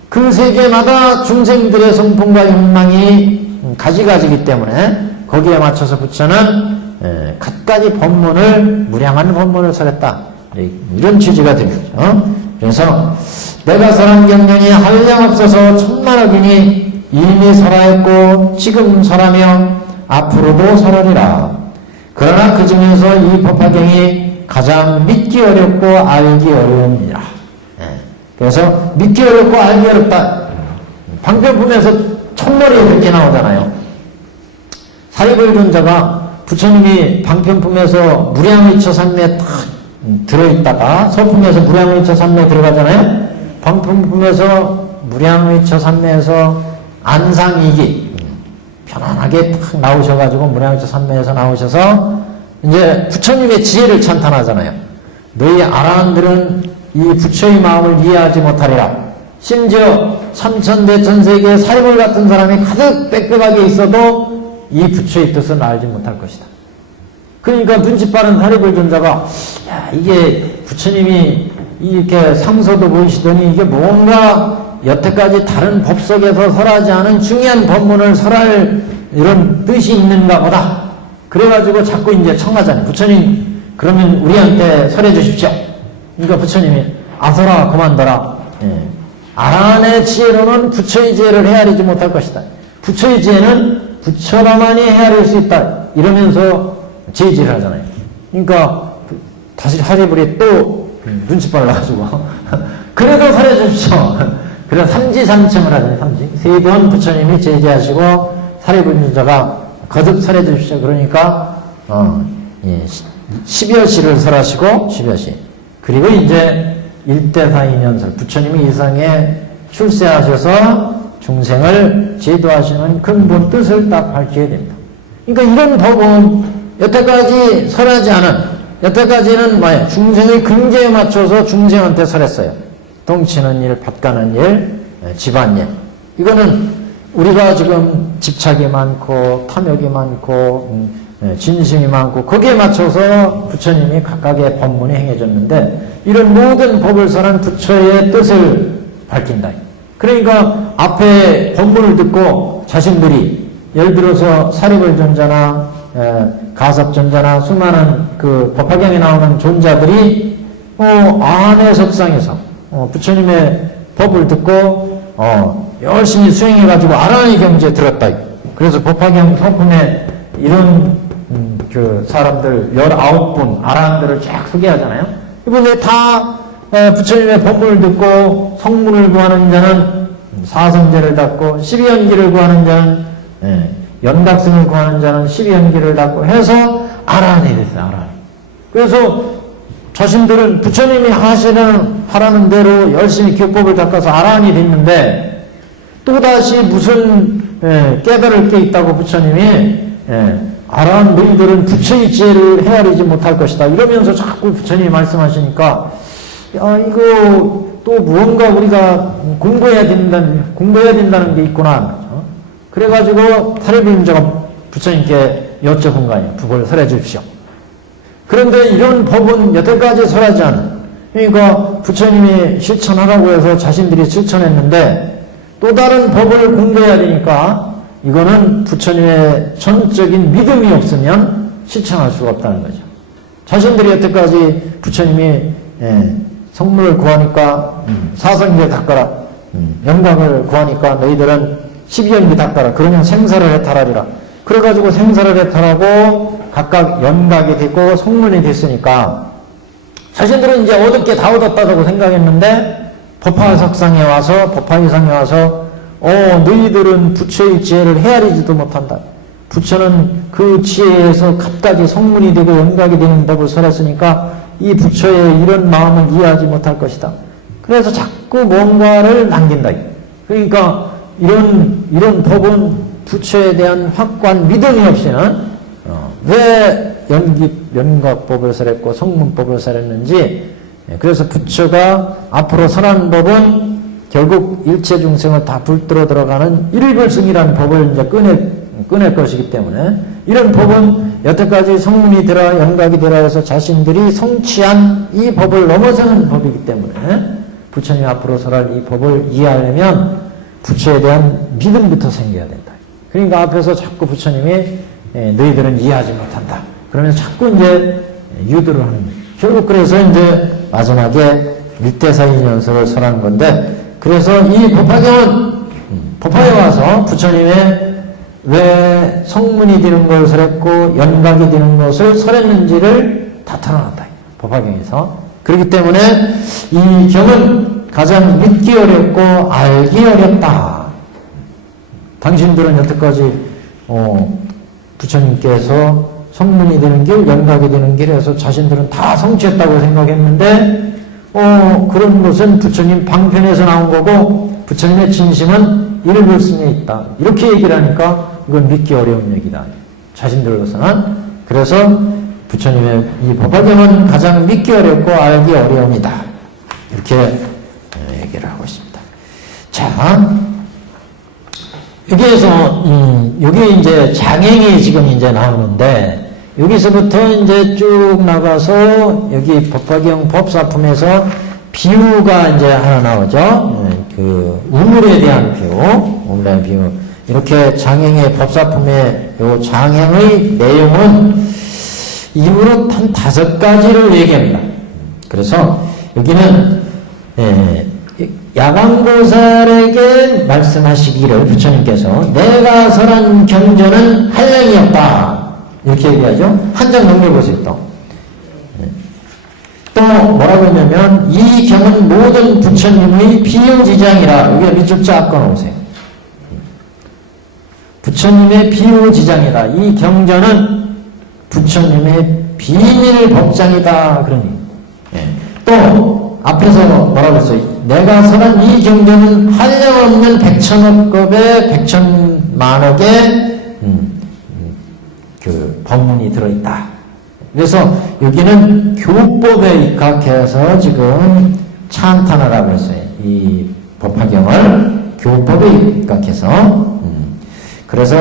그 세계마다 중생들의 성품과 욕망이 가지가지기 때문에 거기에 맞춰서 부처는 갖가지 법문을 무량한 법문을 설했다. 이런 취지가 되겠죠. 그래서 내가 설한 경전이 한량없어서 천만억이니 이미 설하였고 지금 설하며 앞으로도 설하리라. 그러나 그 중에서 이 법화경이 가장 믿기 어렵고 알기 어려움이라. 그래서 믿기 어렵고 알기 어렵다. 방편품에서 첫머리에 그렇게 나오잖아요. 사리불존자가 부처님이 방편품에서 무량의처 삼매에 딱 들어있다가 서품에서 무량의처 삼매에 들어가잖아요. 방편품에서 무량의처 삼매에서 안상이기 편안하게 딱 나오셔가지고 무량의처 삼매에서 나오셔서 이제 부처님의 지혜를 찬탄하잖아요. 너희 아라한들은 이 부처의 마음을 이해하지 못하리라. 심지어 삼천대 천세계에 사리불 같은 사람이 가득 빽빽하게 있어도 이 부처의 뜻은 알지 못할 것이다. 그러니까 눈치 빠른 사리불 존자가 야, 이게 부처님이 이렇게 상서도 보이시더니 이게 뭔가 여태까지 다른 법 속에서 설하지 않은 중요한 법문을 설할 이런 뜻이 있는가 보다. 그래가지고 자꾸 이제 청하잖아요. 부처님, 그러면 우리한테 설해 주십시오. 그러니까 부처님이 아서라 그만둬라. 예. 아라한의 지혜로는 부처의 지혜를 헤아리지 못할 것이다. 부처의 지혜는 부처라만이 헤아릴 수 있다. 이러면서 제지를 하잖아요. 그러니까 다시 사리불이 또 눈치 빨라가지고 그래도 설해 주십시오. 그래서 삼지삼청을 하잖아요. 삼지. 세 번 부처님이 제지하시고 사리불 존자가 거듭 설해 주십시오. 그러니까 10여 시를 설하시고 10여 시. 그리고 이제 일대사인연설 부처님이 이 세상에 출세하셔서 중생을 제도하시는 근본 뜻을 딱 밝혀야 됩니다. 그러니까 이런 법은 여태까지 설하지 않은 여태까지는 뭐예요? 중생의 근계에 맞춰서 중생한테 설했어요. 동치는 일, 밭가는 일, 집안일. 이거는 우리가 지금 집착이 많고 탐욕이 많고 진심이 많고 거기에 맞춰서 부처님이 각각의 법문이 행해졌는데 이런 모든 법을 설한 부처의 뜻을 밝힌다. 그러니까 앞에 법문을 듣고 자신들이 예를 들어서 사리불 존자나 가섭존자나 수많은 그 법화경에 나오는 존자들이 안의 석상에서 부처님의 법을 듣고 열심히 수행해가지고 아라한의 경지에 들었다. 그래서 법화경 서품에 이런 그 사람들 19분 아라한들을 쫙 소개하잖아요. 이분들 다 부처님의 법문을 듣고 성문을 구하는 자는 사성제를 닦고 12연기를 구하는 자는 연각승을 구하는 자는 12연기를 닦고 해서 아라한이 됐어요. 아라한. 그래서 자신들은 부처님이 하라는 대로 열심히 교법을 닦아서 아라한이 됐는데 또다시 무슨 깨달을 게 있다고 부처님이 아라한 너희들은 부처의 지혜를 헤아리지 못할 것이다. 이러면서 자꾸 부처님이 말씀하시니까 야, 이거 또 무언가 우리가 공부해야 된다는 게 있구나. 그래가지고 사리불 존자가 부처님께 여쭤본 거 아니에요. 법을 설해 주십시오. 그런데 이런 법은 여태까지 설하지 않은, 그러니까 부처님이 실천하라고 해서 자신들이 실천했는데 또 다른 법을 공부해야 되니까 이거는 부처님의 전적인 믿음이 없으면 실천할 수가 없다는 거죠. 자신들이 여태까지 부처님이 성문을 구하니까 사성제 닦아라, 영광을 구하니까 너희들은 12연기 닦아라. 그러면 생사를 해탈하리라. 그래가지고 생사를 해탈하고 각각 연각이 되고 성문이 됐으니까 자신들은 이제 얻을 게 다 얻었다고 생각했는데 법화석상에 와서 법화의상에 와서 너희들은 부처의 지혜를 헤아리지도 못한다. 부처는 그 지혜에서 갖가지 성문이 되고 연각이 되는 법을 설했으니까 이 부처의 이런 마음을 이해하지 못할 것이다. 그래서 자꾸 뭔가를 남긴다. 그러니까 이런 법은 부처에 대한 확고한 믿음이 없이는 왜 연각법을 설했고 성문법을 설했는지, 그래서 부처가 앞으로 설한 법은 결국 일체 중생을 다 불들어 들어가는 일불승이라는 법을 이제 꺼낼 것이기 때문에 이런 법은 여태까지 성문이 되라 연각이 되라 해서 자신들이 성취한 이 법을 넘어서는 법이기 때문에 부처님 앞으로 설할 이 법을 이해하려면 부처에 대한 믿음부터 생겨야 된다. 그러니까 앞에서 자꾸 부처님이 너희들은 이해하지 못한다. 그러면 자꾸 이제 유도를 하는 거예요. 결국 그래서 이제 마지막에 일대사인연설을 설하는 건데, 그래서 이 법화경은 법화에 와서 부처님의 왜 성문이 되는 걸 설했고 연각이 되는 것을 설했는지를 다 털어놨다. 법화경에서. 그렇기 때문에 이 경은 가장 믿기 어렵고 알기 어렵다. 당신들은 여태까지 부처님께서 성문이 되는 길, 연각이 되는 길에서 자신들은 다 성취했다고 생각했는데 그런 것은 부처님 방편에서 나온 거고 부처님의 진심은 일불승에 있다. 이렇게 얘기를 하니까 이건 믿기 어려운 얘기다. 자신들로서는. 그래서 부처님의 이 법화경은 가장 믿기 어렵고 알기 어려움이다. 이렇게 얘기를 하고 있습니다. 자, 여기에서, 여기 이제 장행이 지금 이제 나오는데, 여기서부터 이제 쭉 나가서, 여기 법화경 법사품에서 비유가 이제 하나 나오죠. 그, 우물에 대한 비유, 우물에 대한 비유. 이렇게 장행의 법사품의 요 장행의 내용은 이후로 한 5가지를 얘기합니다. 그래서 여기는, 야광보살에게 말씀하시기를 부처님께서 내가 설한 경전은 한량이 없다. 이렇게 얘기하죠. 한 장 넘겨보세요, 또. 또 뭐라고 했냐면 이 경은 모든 부처님의 비유지장이라. 여기 밑줄 쫙 꺼놓으세요. 부처님의 비유지장이다. 이 경전은 부처님의 비밀 법장이다. 그러니. 또 앞에서 뭐라고 했어요? 내가 설한 이 경전은 한량없는 백천억겁에 백천만억의 그 법문이 들어있다. 그래서 여기는 교법에 입각해서 지금 찬탄을 하고 있어요. 이 법화경을 교법에 입각해서. 그래서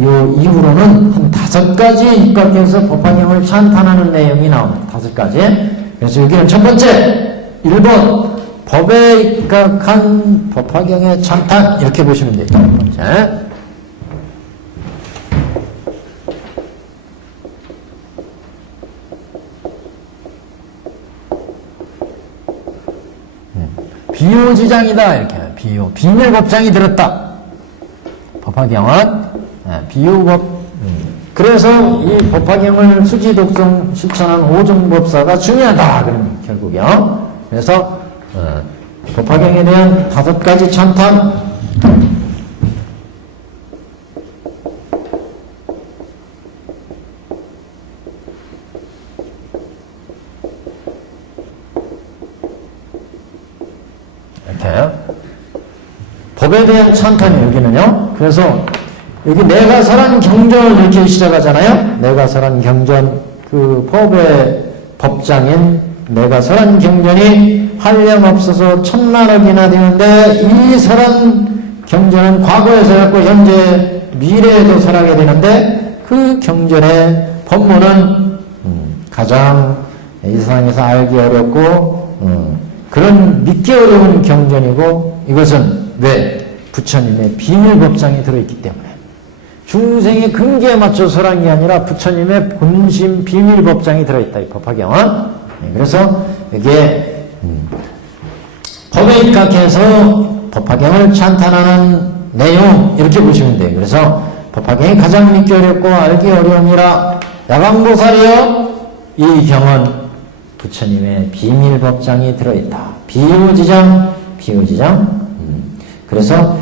요 이후로는 한 5가지 입각해서 법화경을 찬탄하는 내용이 나옵니다. 5가지. 그래서 여기는 첫 번째, 1번, 법에 입각한 법화경의 찬탄. 이렇게 보시면 돼요. 첫 번째. 비유지장이다. 이렇게. 비유. 비밀법장이 들었다. 법화경은 비유법. 그래서 이 법화경을 수지독성 실천한 오종법사가 중요하다. 그럼 결국요. 그래서 법화경에 대한 5가지 찬탄. 이렇게 법에 대한 찬탄이 여기는요. 그래서 여기 내가 설한 경전 이렇게 시작하잖아요. 내가 설한 경전, 그 법의 법장인 내가 설한 경전이 한량없어서 천만억이나 되는데 이 설한 경전은 과거에 설했고 현재 미래에도 설하게 되는데 그 경전의 법문은 가장 이 세상에서 알기 어렵고 그런 믿기 어려운 경전이고 이것은 왜? 부처님의 비밀법장이 들어있기 때문에 중생의 근기에 맞춰 설한 게 아니라 부처님의 본심 비밀법장이 들어있다. 이 법화경은. 그래서 여기에 법에 입각해서 법화경을 찬탄하는 내용 이렇게 보시면 돼요. 그래서 법화경이 가장 믿기 어렵고 알기 어려움이라 야광보살이여 이 경은 부처님의 비밀법장이 들어있다. 비유지장. 그래서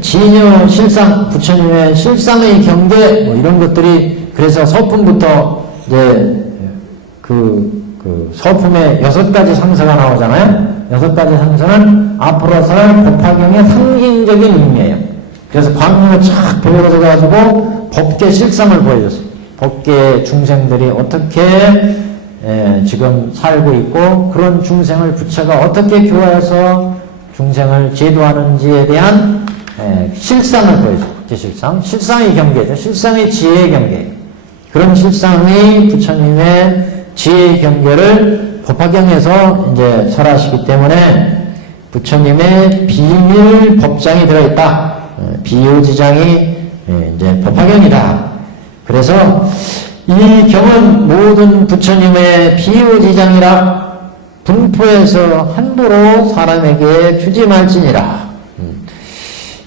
진여 실상, 부처님의 실상의 경계 뭐 이런 것들이 그래서 서품부터 이제 그 서품에 6가지 상서가 나오잖아요. 6가지 상서는 앞으로 설 법화경의 상징적인 의미예요. 그래서 광명을 쫙 보여서 가지고 법계 실상을 보여줬어요. 법계 중생들이 어떻게 지금 살고 있고 그런 중생을 부처가 어떻게 교화해서 중생을 제도하는지에 대한 실상을 보여줘요. 실상. 실상의 경계죠. 실상의 지혜의 경계. 그런 실상의 부처님의 지혜의 경계를 법화경에서 이제 설하시기 때문에 부처님의 비밀 법장이 들어있다. 비유지장이 이제 법화경이다. 그래서 이 경은 모든 부처님의 비유지장이라 분포해서 함부로 사람에게 주지 말지니라.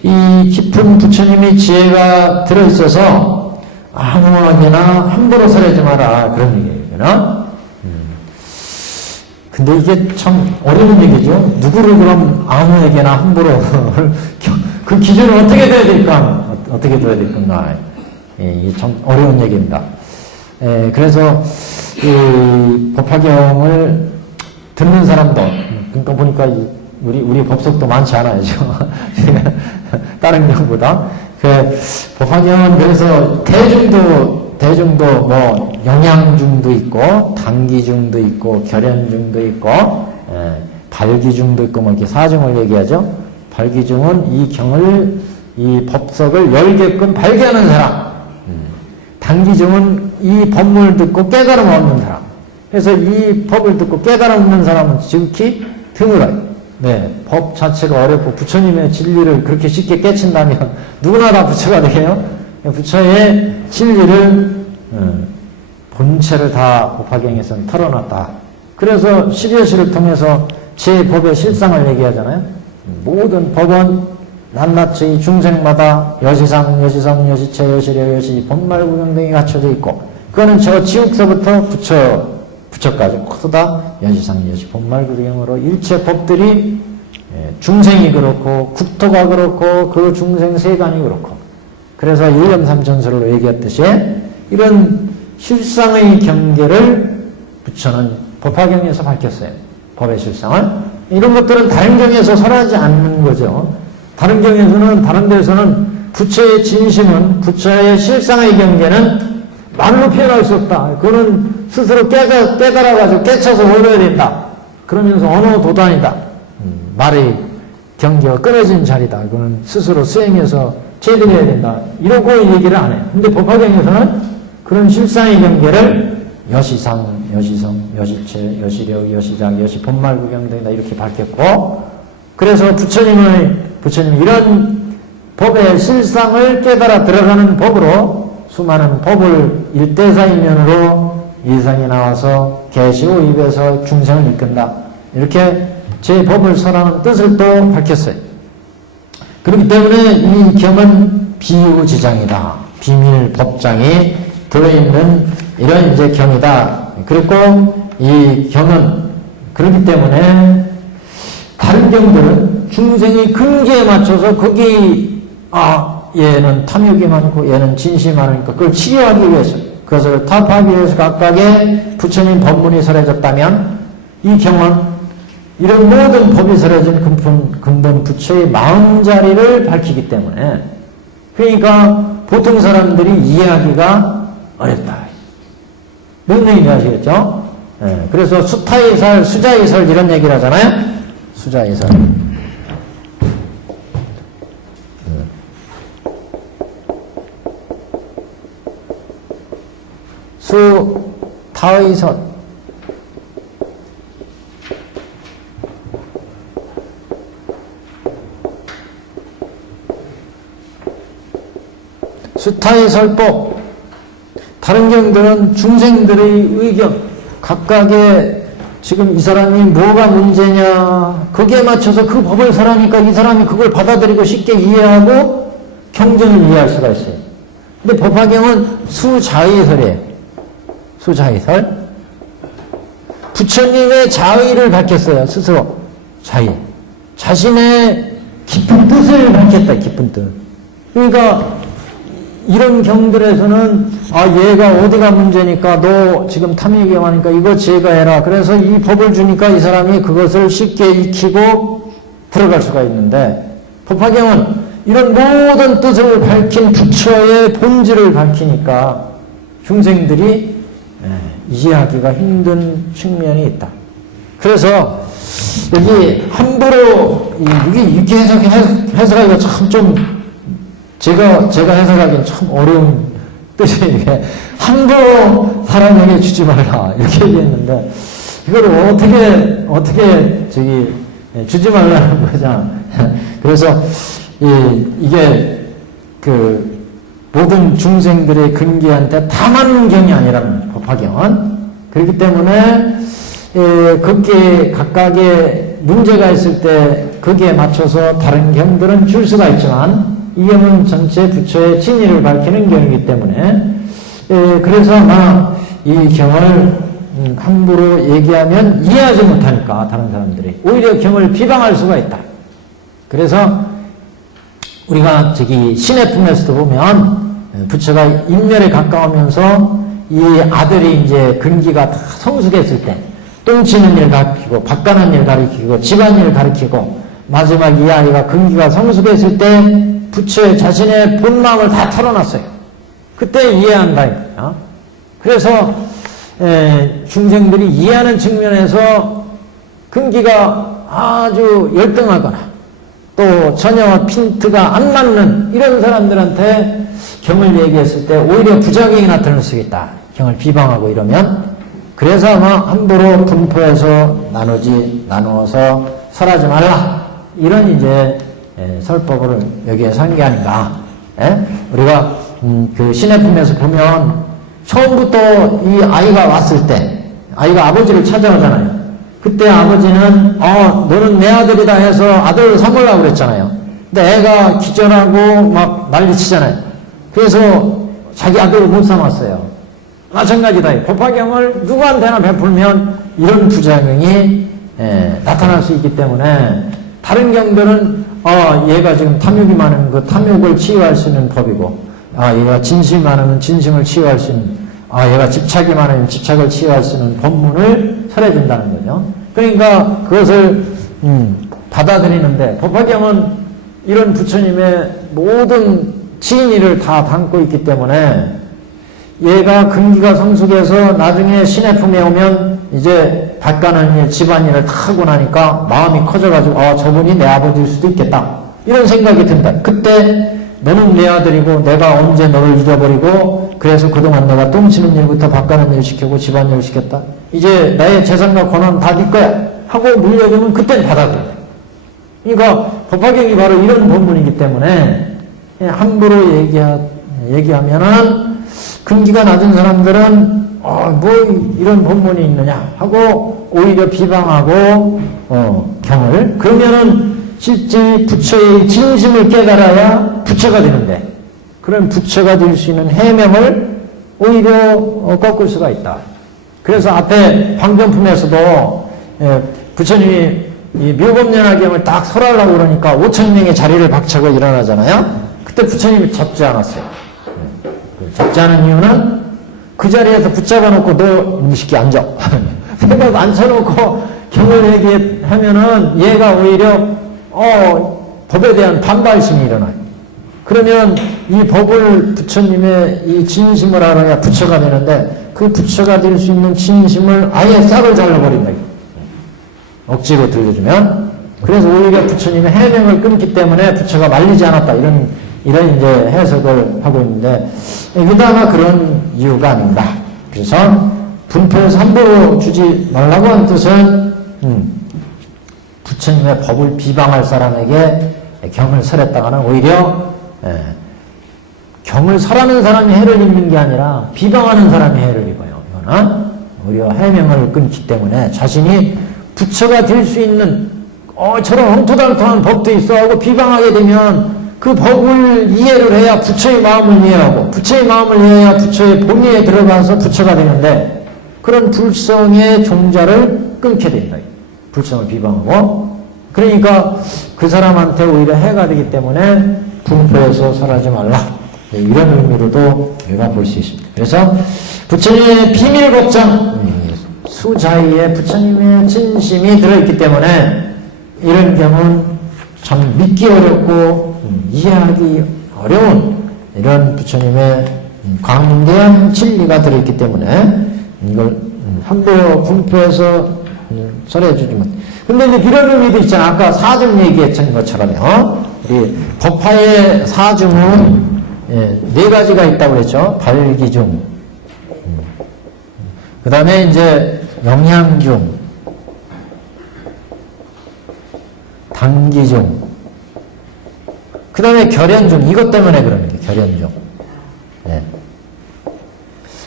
이 깊은 부처님의 지혜가 들어있어서 아무나 함부로 설하지 마라. 그런 얘기예요. 근데 이게 참 어려운 얘기죠. 누구를 그럼 아무에게나 함부로 그 기준을 어떻게 둬야 될까? 어떻게 둬야 될 건가? 이게 참 어려운 얘기입니다. 그래서 이 법화경을 듣는 사람도 그러니까 보니까 우리 법석도 많지 않아요. 다른 경우보다. 그 법화경은 그래서 대중도 대중도 뭐 영양중도 있고 당기중도 있고 결연중도 있고 발기중도 있고 뭐 이렇게 사중을 얘기하죠. 발기중은 이 경을 이 법석을 열게끔 발견하는 사람. 당기중은 이 법문을 듣고 깨달음 얻는 사람. 그래서 이 법을 듣고 깨달음 얻는 사람은 지극히 드물어요. 네, 법 자체가 어렵고 부처님의 진리를 그렇게 쉽게 깨친다면 누구나 다 부처가 되게요. 부처의 진리를 본체를 다 법화경에서는 털어놨다. 그래서 십여시를 통해서 제 법의 실상을 얘기하잖아요. 모든 법은 낱낱이 중생마다 여시상, 여시성, 여시체, 여시려, 여시, 본말구경 등이 갖춰져 있고 그거는 저 지옥서부터 부처까지 모두 다 여시상, 여시, 본말구경으로 일체 법들이 중생이 그렇고 국토가 그렇고 그 중생 세간이 그렇고 그래서 일념삼천설로 얘기했듯이 이런 실상의 경계를 부처는 법화경에서 밝혔어요. 법의 실상을. 이런 것들은 다른 경에서 설하지 않는 거죠. 다른 경에서는, 다른 데서는 부처의 진심은, 부처의 실상의 경계는 말로 표현할 수 없다. 그거는 스스로 깨달아가지고 깨쳐서 얻어야 된다. 그러면서 언어 도단이다. 말의 경계가 끊어진 자리다. 그거는 스스로 수행해서 제대해야 된다. 이러고 얘기를 안 해요. 근데 법화경에서는 그런 실상의 경계를 여시상, 여시성, 여시체, 여시력, 여시작, 여시 본말구경 등이다 이렇게 밝혔고 그래서 부처님 이런 법의 실상을 깨달아 들어가는 법으로 수많은 법을 일대사이면으로 이상이 나와서 계시오 입에서 중생을 이끈다. 이렇게 제 법을 설하는 뜻을 또 밝혔어요. 그렇기 때문에 이 경은 비유지장이다. 비밀 법장이 들어있는 이런 이제 경이다. 그리고 이 경은 그렇기 때문에 다른 경들은 중생이 근기에 맞춰서 거기 얘는 탐욕이 많고 얘는 진심이 많으니까 그걸 치료하기 위해서 그것을 타파하기 위해서 각각의 부처님 법문이 설해졌다면 이 경은 이런 모든 법이 설해진 근본 부처의 마음자리를 밝히기 때문에 그러니까 보통 사람들이 이해하기가 어렵다. 무슨 얘기인지 아시겠죠? 네, 그래서 수타이설, 수자이설 이런 얘기를 하잖아요. 수자이설. 수타의설. 수타의설법. 다른 경들은 중생들의 의견, 각각의 지금 이 사람이 뭐가 문제냐, 거기에 맞춰서 그 법을 설하니까 이 사람이 그걸 받아들이고 쉽게 이해하고 경전을 이해할 수가 있어요. 근데 법화경은 수자의설이에요. 수자의설. 부처님의 자의를 밝혔어요. 스스로. 자의. 자신의 깊은 뜻을 밝혔다. 깊은 뜻. 그러니까 이런 경들에서는 얘가 어디가 문제니까 너 지금 탐욕이 많으니까 이거 제거해라. 그래서 이 법을 주니까 이 사람이 그것을 쉽게 익히고 들어갈 수가 있는데 법화경은 이런 모든 뜻을 밝힌 부처의 본질을 밝히니까 중생들이 이해하기가 힘든 측면이 있다. 그래서 여기 함부로 이게 해석하기가 참 좀 제가 해석하기엔 참 어려운 뜻이 이게 함부로 사람에게 주지 말라 이렇게 얘기했는데 이걸 어떻게 주지 말라는 거죠. 그래서 이게 그 모든 중생들의 근기한테 다 맞는 경이 아니라는 법화경은 그렇기 때문에 거기에 각각의 문제가 있을 때 거기에 맞춰서 다른 경들은 줄 수가 있지만 이 경은 전체 부처의 진리를 밝히는 경이기 때문에 그래서 아마 이 경을 함부로 얘기하면 이해하지 못하니까 다른 사람들이 오히려 경을 비방할 수가 있다. 그래서 우리가 신의 품에서도 보면 부처가 인멸에 가까우면서 이 아들이 이제 근기가 다 성숙했을 때 똥치는 일 가르치고 밥 가는 일 가르치고 집안일 가르치고 마지막 이 아이가 근기가 성숙했을 때 부처의 자신의 본마음을 다 털어놨어요. 그때 이해한다. 말이야. 그래서 중생들이 이해하는 측면에서 근기가 아주 열등하거나 또 전혀 핀트가 안 맞는 이런 사람들한테 경을 얘기했을 때 오히려 부작용이 나타날 수 있다. 경을 비방하고 이러면. 그래서 아마 함부로 분포해서 나누어서 설하지 말라. 이런 이제 설법을 여기에서 한 게 아닌가. 우리가 그 신의 품에서 보면 처음부터 이 아이가 왔을 때 아이가 아버지를 찾아오잖아요. 그때 아버지는 너는 내 아들이다 해서 아들을 삼으려고 그랬잖아요. 근데 애가 기절하고 막 난리치잖아요. 그래서 자기 아들을 못 삼았어요. 마찬가지다. 법화경을 누구한테나 베풀면 이런 부작용이 나타날 수 있기 때문에 다른 경들은 얘가 지금 탐욕이 많은 그 탐욕을 치유할 수 있는 법이고 얘가 진심이 많으면 진심을 치유할 수 있는 얘가 집착이 많으면 집착을 치유할 수 있는 법문을 설해준다는 거죠. 그러니까 그것을 받아들이는데 법화경은 이런 부처님의 모든 지인의를 다 담고 있기 때문에 얘가 근기가 성숙해서 나중에 신의 품에 오면 이제 밭가는 집안일을 다 하고 나니까 마음이 커져가지고 저분이 내 아버지일 수도 있겠다 이런 생각이 든다. 그때 너는 내 아들이고 내가 언제 너를 잃어버리고 그래서 그동안 내가 똥치는 일부터 밭가는 일 시키고 집안일을 시켰다. 이제 나의 재산과 권한 다 네 거야 하고 물려주면 그땐 받아들여. 그러니까 법화경이 바로 이런 본문이기 때문에 함부로 얘기하면은 근기가 낮은 사람들은 뭐 이런 본문이 있느냐 하고 오히려 비방하고 경을 그러면은 실제 부처의 진심을 깨달아야 부처가 되는데 그런 부처가 될 수 있는 해명을 오히려 꺾을 수가 있다. 그래서 앞에 광변품에서도 부처님이 이 묘법연화경을 딱 설하려고 그러니까 5,000명의 자리를 박차고 일어나잖아요. 그때 부처님이 잡지 않았어요. 잡지 않은 이유는 그 자리에서 붙잡아 놓고 너 이 새끼 앉아. 생각 앉혀놓고 경을 얘기하면은 얘가 오히려 법에 대한 반발심이 일어나요. 그러면 이 법을 부처님의 이 진심을 알아야 부처가 되는데 그 부처가 될 수 있는 진심을 아예 싹을 잘라버린다. 억지로 들려주면 그래서 오히려 부처님의 해명을 끊기 때문에 부처가 말리지 않았다. 이런 이제 해석을 하고 있는데 그다음에 그런 이유가 아닌가. 그래서 분포에서 함부로 주지 말라고 한 뜻은 부처님의 법을 비방할 사람에게 경을 설했다가는 오히려 경을 설하는 사람이 해를 입는 게 아니라 비방하는 사람이 해를 입어요. 이거는 오히려 해명을 끊기 때문에 자신이 부처가 될 수 있는 저런 엉토달토한 법도 있어 하고 비방하게 되면 그 법을 이해를 해야 부처의 마음을 이해하고 부처의 마음을 이해해야 부처의 본의에 들어가서 부처가 되는데 그런 불성의 종자를 끊게 된다. 불성을 비방하고 그러니까 그 사람한테 오히려 해가 되기 때문에 분포해서 설하지 말라. 이런 의미로도 우리가 볼 수 있습니다. 그래서 부처님의 비밀법장 수자의에 부처님의 진심이 들어있기 때문에 이런 경우는 참 믿기 어렵고 이해하기 어려운 이런 부처님의 광대한 진리가 들어있기 때문에 이걸 함부로 분포해서 설해주지만 근데 이제 이런 의미도 있잖아. 아까 사중 얘기했던 것처럼요. 우리 법화의 사중은 네 가지가 있다고 그랬죠. 발기중, 그 다음에 이제 영양중, 당기중, 그 다음에 결연중. 이것 때문에 그러는 게 결연중.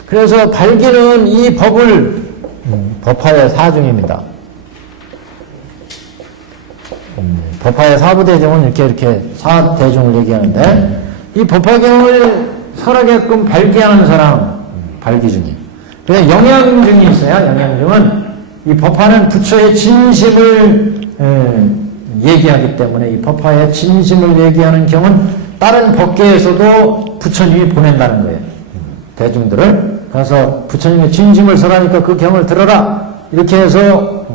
그래서 발기는 이 법을 법화의 사중입니다. 법화의 사부대중은 이렇게 사대중을 얘기하는데 이 법화경을 설하게끔 발기하는 사람 발기중이. 그래서 영양중이 있어요. 영양중은 이 법화는 부처의 진심을 얘기하기 때문에 이 법화의 진심을 얘기하는 경은 다른 법계에서도 부처님이 보낸다는 거예요. 대중들을. 그래서 부처님의 진심을 설하니까 그 경을 들어라. 이렇게 해서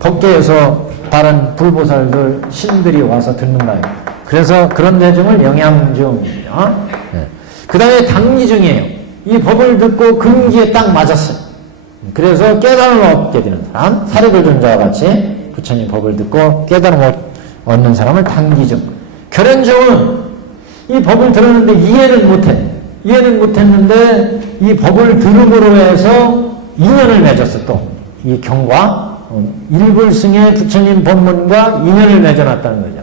법계에서 다른 불보살들, 신들이 와서 듣는 거예요. 그래서 그런 대중을 영양중이에요. 그 다음에 당기중이에요. 이 법을 듣고 금기에 딱 맞았어요. 그래서 깨달음을 얻게 되는 사람, 사리불 존자와 같이 부처님 법을 듣고 깨달음을 얻는 사람을 당기중. 결연종은 이 법을 들었는데 이해는 못해. 이해는 못했는데 이 법을 들음으로 해서 인연을 맺었어. 또 이 경과 일불승의 부처님 법문과 인연을 맺어놨다는 거죠.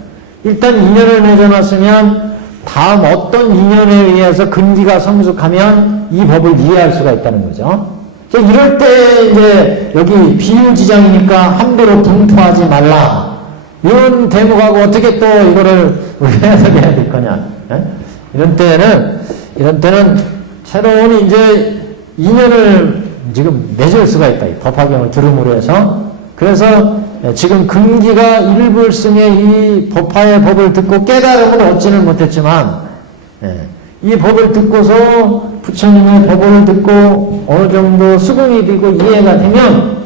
일단 인연을 맺어놨으면 다음 어떤 인연에 의해서 근기가 성숙하면 이 법을 이해할 수가 있다는 거죠. 이럴 때 이제 여기 비유지장이니까 함부로 분포하지 말라. 이런 대목하고 어떻게 또 이거를 우리가 해석해야 될 거냐. 이런 때는 새로운 이제 인연을 지금 맺을 수가 있다. 이 법화경을 들음으로 해서. 그래서 지금 근기가 일불승의 이 법화의 법을 듣고 깨달음을 얻지는 못했지만, 이 법을 듣고서 부처님의 법을 듣고 어느 정도 수긍이 되고 이해가 되면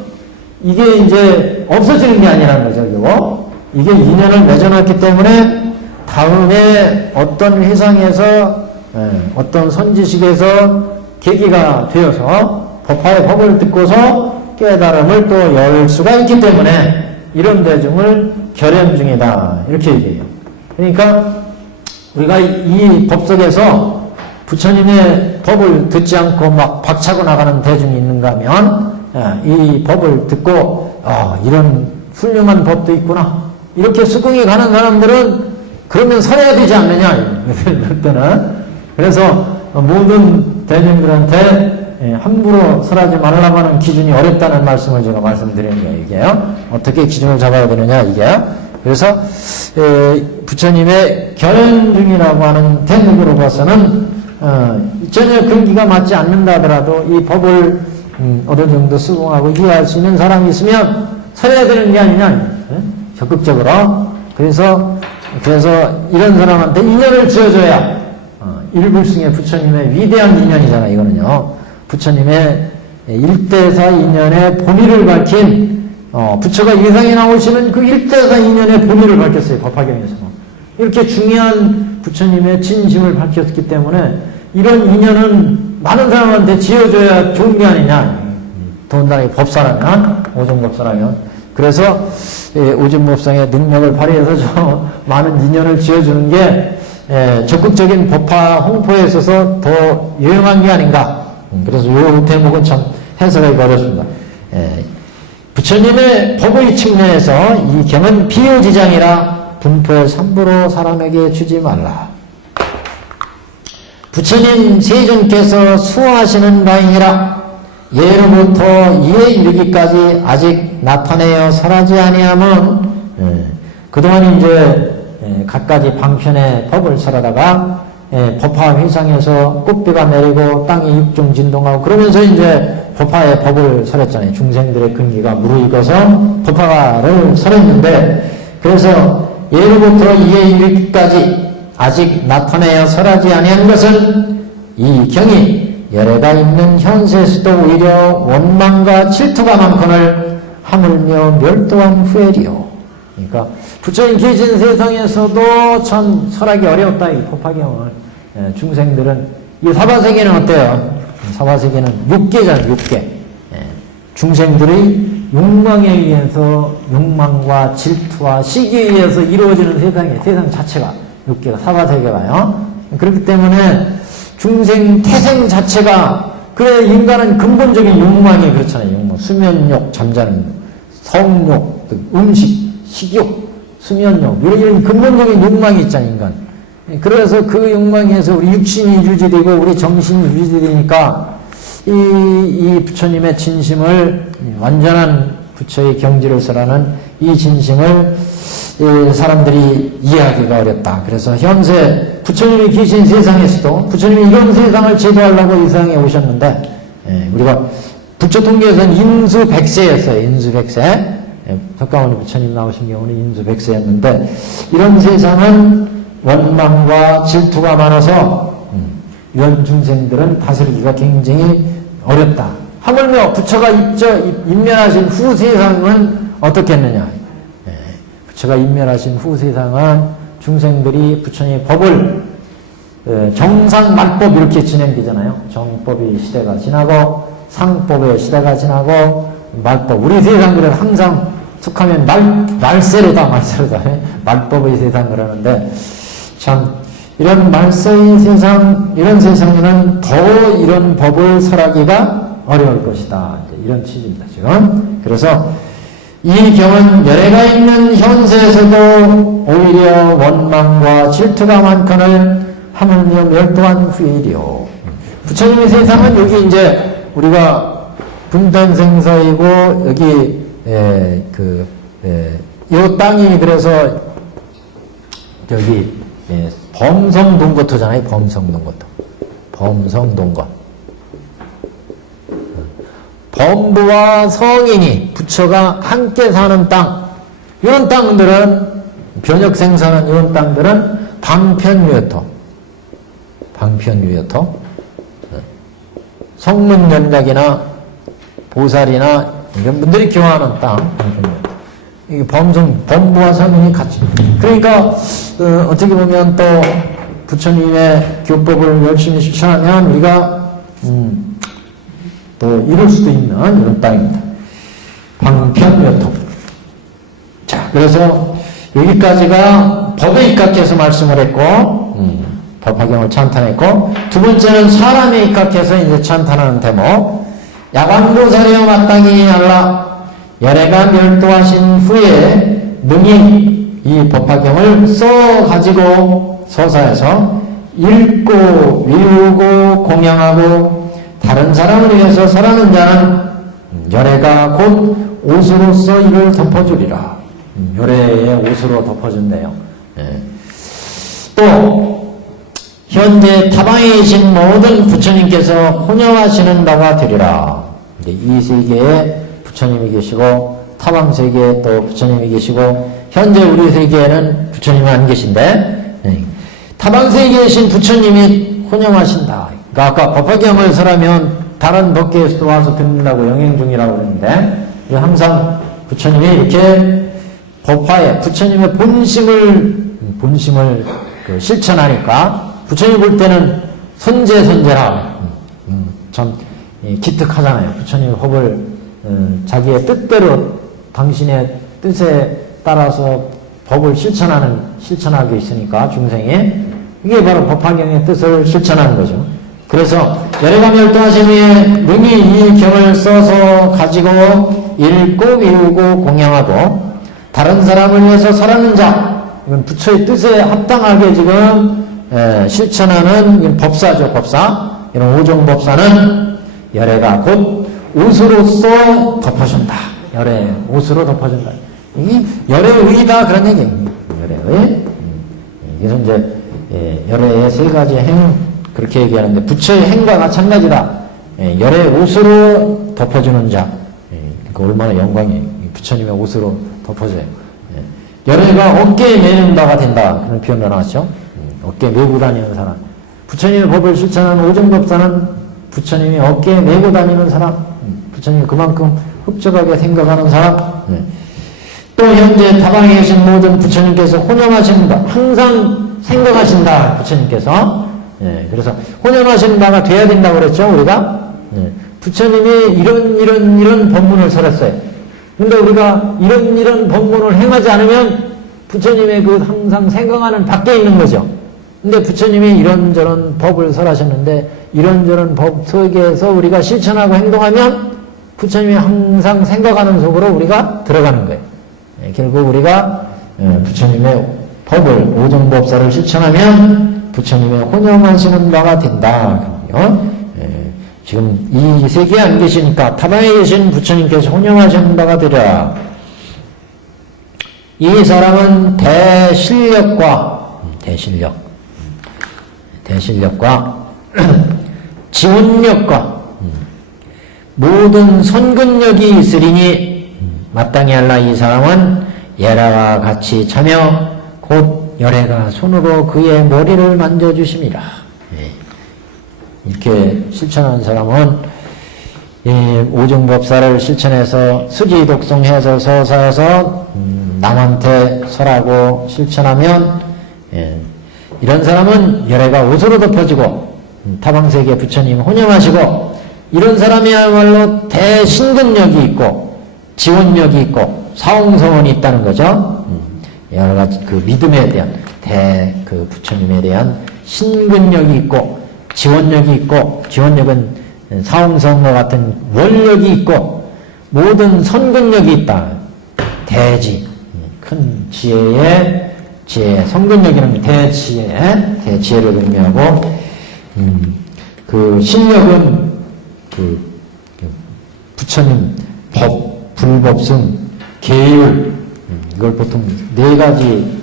이게 이제 없어지는 게 아니라는 거죠. 그리고 이게 인연을 맺어놨기 때문에 다음에 어떤 회상에서 어떤 선지식에서 계기가 되어서 법화의 법을 듣고서 깨달음을 또 열 수가 있기 때문에 이런 대중을 결연중이다 이렇게 얘기해요. 그러니까 우리가 이 법 속에서 부처님의 법을 듣지 않고 막 박차고 나가는 대중이 있는가 하면 이 법을 듣고 이런 훌륭한 법도 있구나 이렇게 수긍이 가는 사람들은 그러면 설해야 되지 않느냐 이럴 때는. 그래서 모든 대중들한테 함부로 설하지 말라고 하는 기준이 어렵다는 말씀을 제가 말씀드리는 거예요. 이게요. 어떻게 기준을 잡아야 되느냐 이게요. 그래서 부처님의 결연중이라고 하는 대목으로 봐서는 전혀 근기가 맞지 않는다 하더라도 이 법을 어느 정도 수긍하고 이해할 수 있는 사람이 있으면 설해야 되는 게 아니냐. 적극적으로. 그래서 이런 사람한테 인연을 지어줘야 일불승의 부처님의 위대한 인연이잖아 이거는요. 부처님의 일대사 인연의 본의를 밝힌 부처가 이상에 나오시는 그 일대사 인연의 본의를 밝혔어요. 법화경에서. 이렇게 중요한 부처님의 진심을 밝혔기 때문에 이런 인연은 많은 사람한테 지어줘야 좋은 게 아니냐. 더군다나 법사라면 오종법사라면. 그래서 오종법상의 능력을 발휘해서 저 많은 인연을 지어주는 게 적극적인 법화 홍보에 있어서 더 유용한 게 아닌가. 그래서 이 대목은 참 해석하기가 어렵습니다. 부처님의 법의 측면에서 이 경은 비유지장이라 분포에 함부로 사람에게 주지 말라. 부처님 세존께서 수호하시는 바이니라. 예로부터 이에 이르기까지 아직 나타내어 설하지 아니함은 그동안 이제 갖가지 방편의 법을 설하다가 법화 회상에서 꽃비가 내리고 땅이 육종 진동하고 그러면서 이제 법화의 법을 설했잖아요. 중생들의 근기가 무르익어서 법화를 설했는데 그래서 예로부터 이에 이르기까지 아직 나타내어 설하지 아니한 것은 이 경이 열애가 있는 현세에서도 오히려 원망과 질투가 많거늘 하물며 멸도한 후에리요. 그러니까 부처님 계신 세상에서도 참 설하기 어려웠다 이 법화경을. 중생들은 이 사바세계는 어때요? 사바세계는 육계잖아요. 육계. 중생들의 욕망에 의해서 욕망과 질투와 시기에 의해서 이루어지는 세상 자체가 육계가 사바세계가요. 그렇기 때문에 중생 태생 자체가 그래 인간은 근본적인 욕망이 그렇잖아요. 욕망. 수면욕, 잠자는 성욕, 음식, 식욕, 수면욕 이런 근본적인 욕망이 있잖아요. 인간. 그래서 그 욕망에서 우리 육신이 유지되고 우리 정신이 유지되니까 이 부처님의 진심을 완전한 부처의 경지를 설하는 이 진심을 사람들이 이해하기가 어렵다. 그래서 현세 부처님이 계신 세상에서도 부처님이 이런 세상을 제도하려고 이 세상에 오셨는데 우리가 부처 통계에서는 인수 100세였어요. 인수 100세. 석가모니 부처님 나오신 경우는 인수 100세였는데 이런 세상은 원망과 질투가 많아서 이런 중생들은 다스리기가 굉장히 어렵다. 하물며 부처가 입면하신 후 세상은 어떻겠느냐. 부처가 입면하신 후 세상은 중생들이 부처님의 법을 정상 말법 이렇게 진행되잖아요. 정법의 시대가 지나고 상법의 시대가 지나고 말법. 우리 세상 그래도 항상 툭하면 말세로다. 말법의 세상 그러는데 참 이런 말세의 세상, 이런 세상에는 더 이런 법을 설하기가 어려울 것이다. 이런 취지입니다, 지금. 그래서 이 경은 열애가 있는 현세에서도 오히려 원망과 질투가 많거늘 하물며 멸도한 후일이요. 부처님의 세상은 여기 이제 우리가 분단생사이고 여기 요 땅이 그래서 여기 범성동거토잖아요. 범성동거토. 범성동거. 범부와 성인이 부처가 함께 사는 땅. 이런 땅들은 변역생사는 이런 땅들은 방편유여토. 방편유여토. 성문연각이나 보살이나 이런 분들이 교화하는 땅. 방편유여토. 이게 범부와 성인이 같이. 그러니까 어떻게 보면 또 부처님의 교법을 열심히 실천하면 우리가 또 이룰 수도 있는 이런 땅입니다. 방편여토. 자, 그래서 여기까지가 법에 입각해서 말씀을 했고, 법화경을 찬탄했고, 두 번째는 사람에 입각해서 이제 찬탄하는 대목. 야광보살이여 마땅히 알라. 열애가 멸도하신 후에 능히 이 법화경을 써가지고 서사에서 읽고 위우고 공양하고 다른 사람을 위해서 설하는 자는 열애가 곧 옷으로서 이를 덮어주리라. 열애의 옷으로 덮어준대요. 네. 또 현재 타방에 계신 모든 부처님께서 혼영하시는 바가 되리라. 이 세계에 부처님이 계시고 타방 세계에 또 부처님이 계시고 현재 우리 세계에는 부처님은 안 계신데 타방 세계에 계신 부처님이 혼영하신다. 그러니까 아까 법화경을 설하면 다른 법계에서도 와서 듣는다고 영행 중이라고 그러는데 항상 부처님이 이렇게 법화에 부처님의 본심을 실천하니까 부처님 볼 때는 선제라 참 기특하잖아요. 부처님의 법을 자기의 뜻대로 당신의 뜻에 따라서 법을 실천하게 있으니까 중생이 이게 바로 법화경의 뜻을 실천하는 거죠. 그래서 열애가 멸도하신 후에 능히 이 경을 써서 가지고 읽고 외우고 공양하고 다른 사람을 위해서 설하는 자, 이건 부처의 뜻에 합당하게 지금 실천하는 법사죠. 법사. 이런 오종법사는 열애가 곧 옷으로서 덮어준다. 열애 옷으로 덮어준다. 이게 열애의다 그런 얘기예요. 열애의. 그래서 이제 열애의 세 가지 행 그렇게 얘기하는데 부처의 행과 마찬가지다. 열애 옷으로 덮어주는 자. 그러니까 얼마나 영광이 부처님의 옷으로 덮어져요. 열애가 어깨에 매는 바가 된다. 그런 표현도 나왔죠. 어깨에 메고 다니는 사람. 부처님의 법을 실천하는 오종법사는 부처님이 어깨에 메고 다니는 사람. 부처님이 그만큼 흡족하게 생각하는 사람. 또 현재 타방에 계신 모든 부처님께서 혼영하신다. 항상 생각하신다. 부처님께서. 그래서 혼영하시는 바가 돼야 된다고 그랬죠. 우리가. 부처님이 이런 법문을 설했어요. 근데 우리가 이런 법문을 행하지 않으면 부처님의 그 항상 생각하는 밖에 있는 거죠. 근데 부처님이 이런저런 법을 설하셨는데 이런저런 법 속에서 우리가 실천하고 행동하면 부처님이 항상 생각하는 속으로 우리가 들어가는 거예요. 결국 우리가 부처님의 법을 오종법사를 실천하면 부처님의 혼영하시는 바가 된다. 지금 이 세계에 안 계시니까 타방에 계신 부처님께서 혼영하시는 바가 되리라. 이 사람은 대실력과 지원력과 모든 선근력이 있으리니 마땅히 알라. 이 사람은 예라와 같이 자며 곧 열애가 손으로 그의 머리를 만져주심이라. 이렇게 실천하는 사람은 오종법사를 실천해서 수지독송해서 서사해서 남한테 설하고 실천하면 이런 사람은 열애가 옷으로 덮어지고 타방세계 부처님 혼영하시고 이런 사람이야말로 대신근력이 있고 지원력이 있고 사홍성원이 있다는 거죠. 여러 가지 그 믿음에 대한 그 부처님에 대한 신근력이 있고 지원력이 있고 지원력은 사홍성과 같은 원력이 있고 모든 선근력이 있다. 대지 큰 지혜의 지혜 성근력이라는 대지혜를 의미하고 그 신력은 그 부처님 법, 불법승, 계율 이걸 보통 네 가지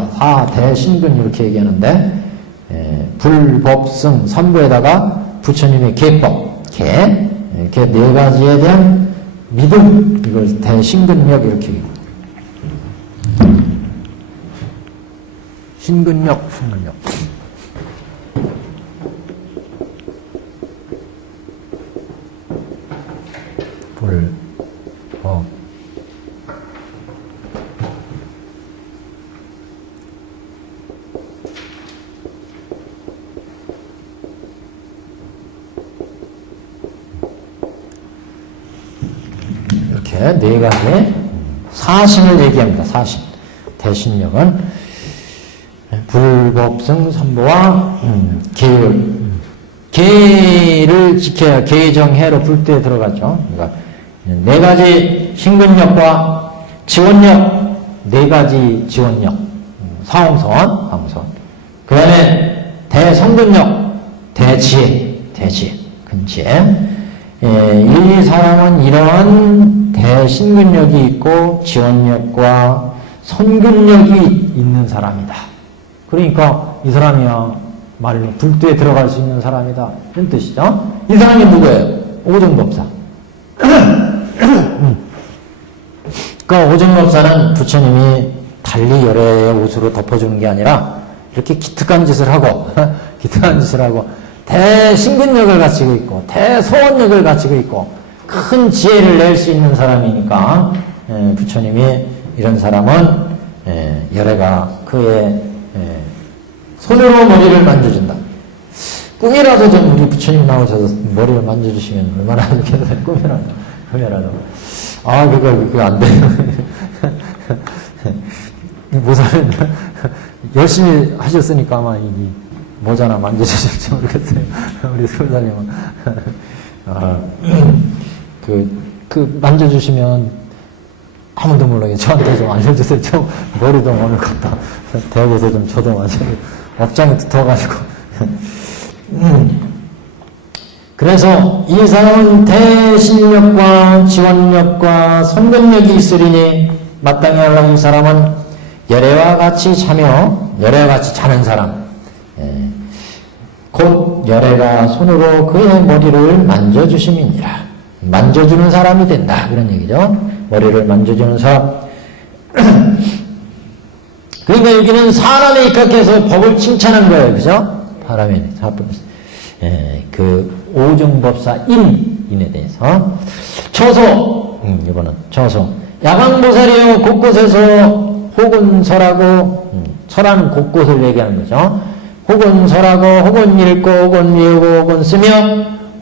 사대신근 이렇게 얘기하는데 불법승 3부에다가 부처님의 계법, 이렇게 네 가지에 대한 믿음 이걸 대신근력 이렇게 얘기합니다. 신근력. 불법 이렇게 네 가지 사신을 얘기합니다. 사신. 대신력은 불법승 삼보와 계율. 계를 지켜야 계정해로 불대에 들어가죠. 그러니까 네 가지 신근력과 지원력, 네 가지 지원력, 사홍성원. 그 다음에 대성근력, 대지혜, 근지혜. 이 사람은 이러한 대신근력이 있고 지원력과 선근력이 있는 사람이다. 그러니까 이 사람이야 말로 불도에 들어갈 수 있는 사람이다. 이런 뜻이죠. 이 사람이 누구예요? 오정법사. 그러니까 오정법사는 부처님이 달리 열애의 옷으로 덮어주는 게 아니라 이렇게 기특한 짓을 하고 대신근력을 갖추고 있고 대소원력을 갖추고 있고 큰 지혜를 낼 수 있는 사람이니까 부처님이 이런 사람은 열애가 그의 손으로 머리를 만져준다. 꿈이라도 좀 우리 부처님 나오셔서 머리를 만져주시면 얼마나 좋겠어요. 꿈이라도. 아, 그거 안 돼요. 모자는 열심히 하셨으니까 아마 이 모자나 만져주실지 모르겠어요. 우리 수호사님은. 만져주시면 아무도 몰라요. 저한테 좀 알려주세요. 저 머리도 오늘 같다. 대학에서 좀 저도 맞아요. 업장이 붙어가지고. 그래서 이 사람은 대신력과 지원력과 선근력이 있으리니 마땅히 하려고 이 사람은 열애와 같이 자는 사람. 곧 열애가 손으로 그의 머리를 만져주심이니라. 만져주는 사람이 된다. 그런 얘기죠. 머리를 만져주는 사람. 그러니까 여기는 사람에 입각해서 법을 칭찬한 거예요. 그죠? 사람에, 그 오정법사 인에 대해서. 처소, 이거는 처소. 야광보살이요, 곳곳에서 혹은 설하고, 설하는 곳곳을 얘기하는 거죠. 혹은 설하고, 혹은 읽고, 혹은 외우고, 혹은 쓰며,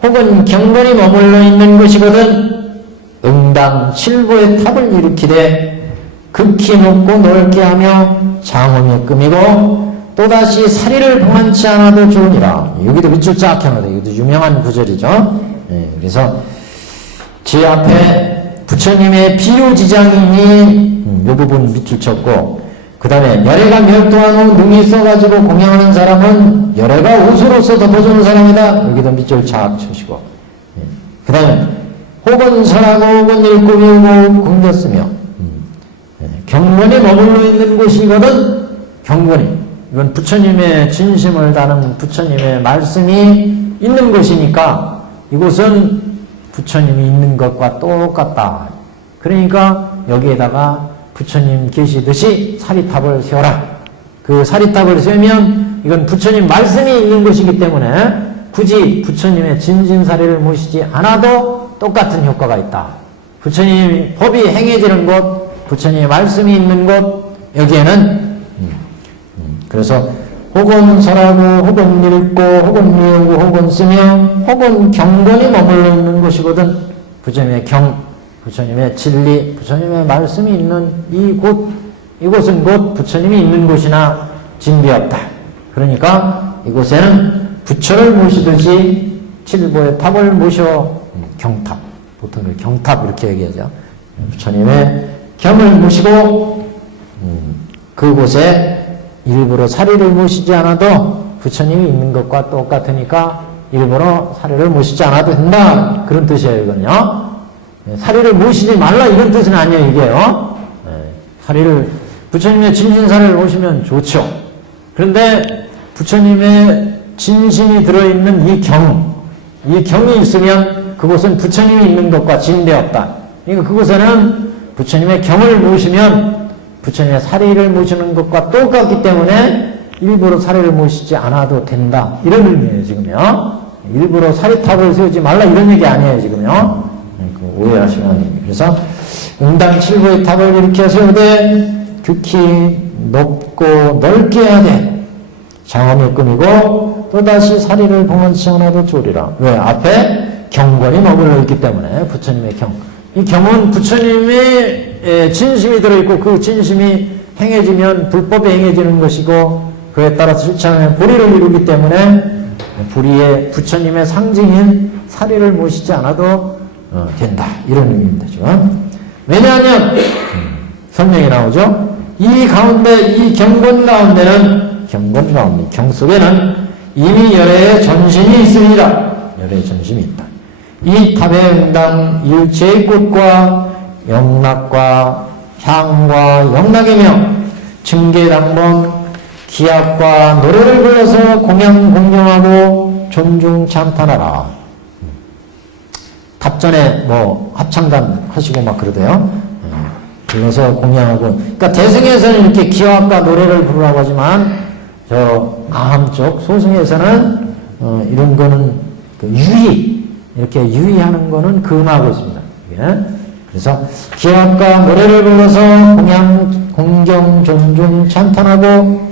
혹은 경건히 머물러 있는 것이거든, 응당 칠보의 탑을 일으키되, 극히 높고 넓게 하며, 장엄히 꾸미고, 또다시 사리를 봉한치 않아도 좋으니라. 여기도 밑줄 쫙 켜놓은 이것도 유명한 구절이죠. 그래서 제 앞에 부처님의 비유지장이니 이 부분 밑줄 쳤고, 그 다음에 열애가 멸도한 후 능이 써가지고 공양하는 사람은 열애가 옷으로서 덮어주는 사람이다. 여기도 밑줄 쫙 쳐시고, 그 다음에 혹은 설하고 혹은 읽고 배우고 공겼으며 경건이 머물러 있는 곳이거든. 경건이, 이건 부처님의 진심을 다룬 부처님의 말씀이 있는 곳이니까 이곳은 부처님이 있는 것과 똑같다. 그러니까 여기에다가 부처님 계시듯이 사리탑을 세워라. 그 사리탑을 세우면 이건 부처님 말씀이 있는 곳이기 때문에 굳이 부처님의 진진사리를 모시지 않아도 똑같은 효과가 있다. 부처님 법이 행해지는 곳, 부처님의 말씀이 있는 곳, 여기에는 그래서 혹은 설하고 혹은 읽고 혹은 외우고 혹은 쓰며 혹은 경건이 머물러 있는 곳이거든. 부처님의 경, 부처님의 진리, 부처님의 말씀이 있는 이곳은 곧 부처님이 있는 곳이나 진비없다. 그러니까 이곳에는 부처를 모시듯이 칠보의 탑을 모셔 경탑, 보통 그 경탑 이렇게 얘기하죠. 부처님의 경을 모시고 그곳에 일부러 사리를 모시지 않아도 부처님이 있는 것과 똑같으니까 일부러 사리를 모시지 않아도 된다. 그런 뜻이에요, 이건요. 사리를 모시지 말라 이런 뜻은 아니에요, 이게요. 사리를, 부처님의 진신사리를 모시면 좋죠. 그런데 부처님의 진심이 들어있는 이 경이 있으면 그곳은 부처님이 있는 것과 진대없다. 그러니까 그곳에는 부처님의 경을 모시면 부처님의 사리를 모시는 것과 똑같기 때문에 일부러 사리를 모시지 않아도 된다. 이런 의미예요, 지금요. 일부러 사리탑을 세우지 말라 이런 얘기 아니에요, 지금요. 오해하시면 안 됩니다. 그래서 응당 칠보의 탑을 이렇게 세우되 극히 높고 넓게 하되 장엄이 끊이고 또다시 사리를 봉헌치 않아도 좋으리라. 왜? 앞에 경건이 머물러 있기 때문에 부처님의 경. 이 경은 부처님의 진심이 들어있고 그 진심이 행해지면 불법이 행해지는 것이고 그에 따라서 실천하면 불의를 이루기 때문에 불의의 부처님의 상징인 사리를 모시지 않아도 된다. 이런 의미입니다. 왜냐하면 설명이 나오죠. 이 가운데 이 경건 가운데 경 속에는 이미 열애의 전신이 있으리라. 열애의 전신이 있다. 이 탑의 응당 일체의 꽃과 영락과 향과 영락이며 징계당번 기악과 노래를 불러서 공양하고 존중 찬탄하라. 탑전에 뭐 합창단 하시고 막 그러대요. 불러서 공양하고. 그러니까 대승에서는 이렇게 기악과 노래를 부르라고 하지만 저 아함 쪽 소승에서는 이런 거는 그 이렇게 유의하는 거는 금하고 있습니다. 그래서 기악과 노래를 불러서 공경, 존중, 찬탄하고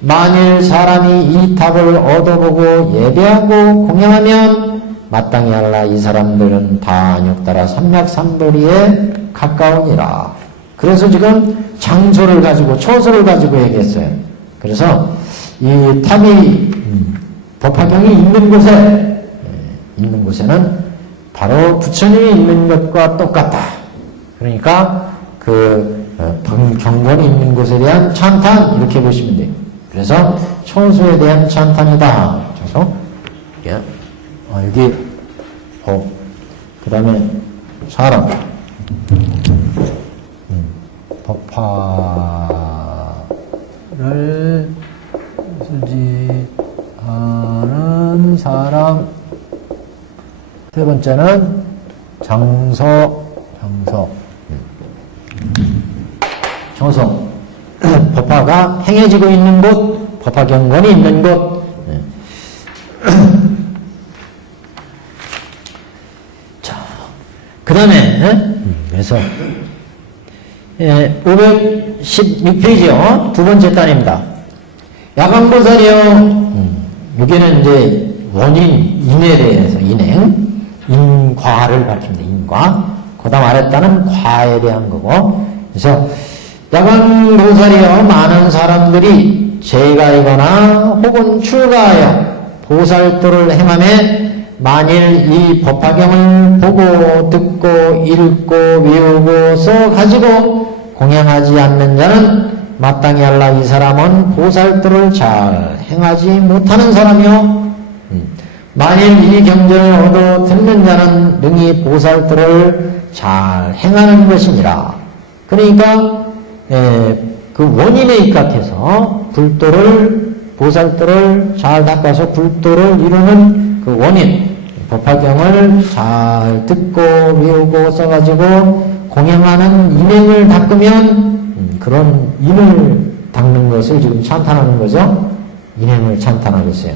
만일 사람이 이 탑을 얻어보고 예배하고 공양하면 마땅히 할라 이 사람들은 다 안욕따라 삼맥삼도리에 가까우니라. 그래서 지금 장소를 가지고 초소를 가지고 얘기했어요. 그래서 이 탑이 법화경이 있는 곳에는 바로 부처님이 있는 것과 똑같다. 그러니까 그 경건이 있는 곳에 대한 찬탄 이렇게 보시면 돼요. 그래서 초소에 대한 찬탄이다. 그래서 여기 그 다음에 사람 법화를 쓰지 않은 사람. 세 번째는 장서 법화가 행해지고 있는 곳, 법화경건이 있는 곳. 자, 그 다음에 그래서 516페이지요. 두 번째 단입니다. 야광보살이요. 여기는 이제 원인, 인에 대해서 인과를 밝힙니다. 인과. 그 다음 아랫단은 과에 대한 거고. 그래서 야광보살이요. 많은 사람들이 제가이거나 혹은 출가하여 보살도를 행하며 만일 이 법화경을 보고 듣고 읽고 외우고 써가지고 공양하지 않는 자는 마땅히 할라 이 사람은 보살도를 잘 행하지 못하는 사람이요. 만일 이 경전을 얻어 듣는 자는 능히 보살도를 잘 행하는 것이니라. 그러니까 그 원인에 입각해서 보살도를 잘 닦아서 불도를 이루는 그 원인, 법화경을 잘 듣고 외우고 써가지고 공양하는 인행을 닦으면 그런 인을 닦는 것을 지금 찬탄하는 거죠. 인행을 찬탄하고 있어요.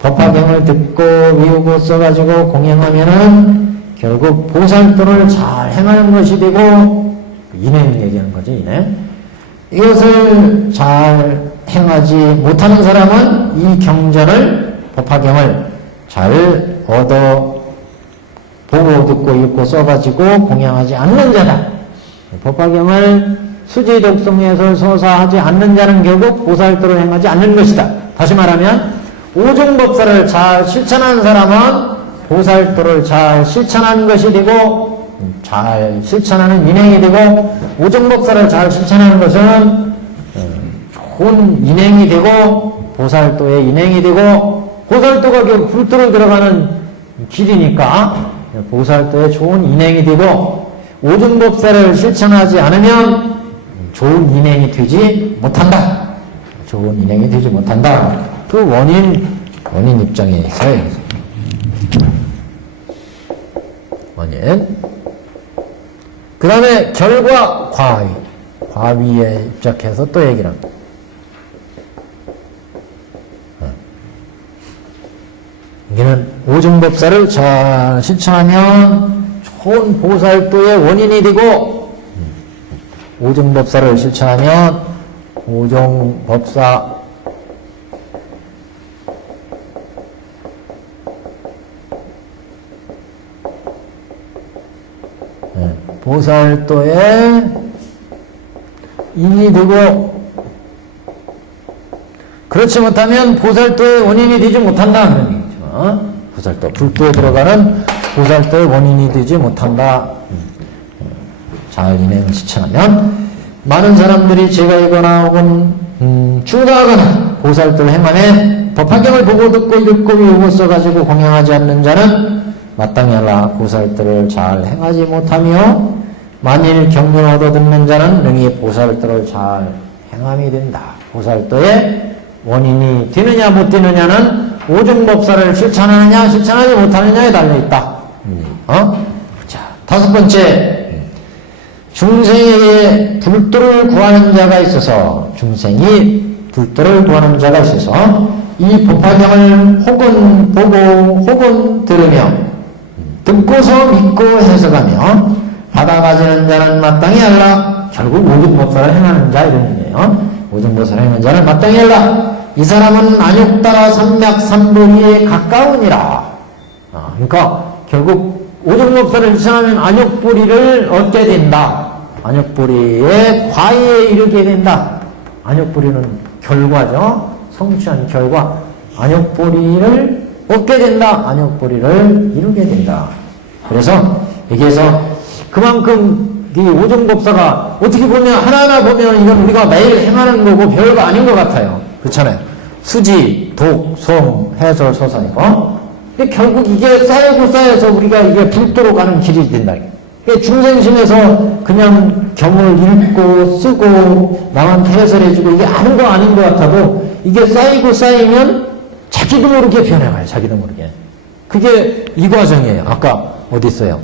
법화경을 듣고 외우고 써가지고 공양하면은 결국 보살도를 잘 행하는 것이 되고 인행 얘기하는 거죠. 인행. 이것을 잘 행하지 못하는 사람은 이 경전을, 법화경을 잘 보고 듣고 읽고 써가지고 공양하지 않는 자다. 법화경을 수지 독송해설 서사하지 않는 자는 결국 보살도를 행하지 않는 것이다. 다시 말하면 오종법사를 잘 실천하는 사람은 보살도를 잘 실천하는 것이 되고, 잘 실천하는 인행이 되고, 오종법사를 잘 실천하는 것은 좋은 인행이 되고, 보살도의 인행이 되고, 보살도가 결국 불도로 들어가는 길이니까 보살도의 좋은 인행이 되고, 오종법사를 실천하지 않으면 좋은 인행이 되지 못한다. 좋은 인행이 되지 못한다. 그 원인 입장에서요. 원인. 그 다음에 결과, 과위에 입적해서 또 얘기를 합니다. 여기는 오종법사를 잘 실천하면 좋은 보살도의 원인이 되고, 오종법사를 실천하면 오종법사 보살도의 인이 되고, 그렇지 못하면 보살도의 원인이 되지 못한다 그런 얘기죠. 보살도, 불도에 들어가는 보살도의 원인이 되지 못한다. 잘 인행을 실천하면 많은 사람들이 제가이거나 혹은 중가하거나 보살도를 행함에 법화경을 보고 듣고 읽고 외우고 써가지고 공양하지 않는 자는 마땅히 알라 보살도를 잘 행하지 못하며 만일 경륜 얻어 듣는 자는 능히 보살도를 잘 행함이 된다. 보살도의 원인이 되느냐 못 되느냐는 오종법사를 실천하느냐 실천하지 못하느냐에 달려있다. 자, 다섯 번째, 중생에게 불도를 구하는 자가 있어서, 중생이 불도를 구하는 자가 있어서 이 법화경을 혹은 보고 혹은 들으며 듣고서 믿고 해석하며 받아가지는 자는 마땅히 알라. 결국 오종법사를 행하는 자 이런 의미예요. 오종법사를 행하는 자는 마땅히 알라. 이 사람은 안욕따라 삼맥삼보리에 가까우니라. 그러니까 결국 오종법사를 실천하면 안욕보리를 얻게 된다. 안욕보리의 과에 이르게 된다. 안욕보리는 결과죠. 성취한 결과. 안욕보리를 얻게 된다. 안욕보리를 이루게 된다. 그래서 여기에서 그만큼 이 오종법사가 어떻게 보면 하나하나 보면 이건 우리가 매일 행하는 거고 별거 아닌 것 같아요. 그렇잖아요. 수지, 독, 송, 해설, 서사니까. 근데 결국 이게 쌓이고 쌓여서 우리가 이게 불도로 가는 길이 된다. 중생심에서 그냥 경을 읽고 쓰고 남한테 해설해주고 이게 아는 거 아닌 것 같아도 이게 쌓이고 쌓이면 자기도 모르게 변해가요. 자기도 모르게. 그게 이 과정이에요. 아까 어디 있어요?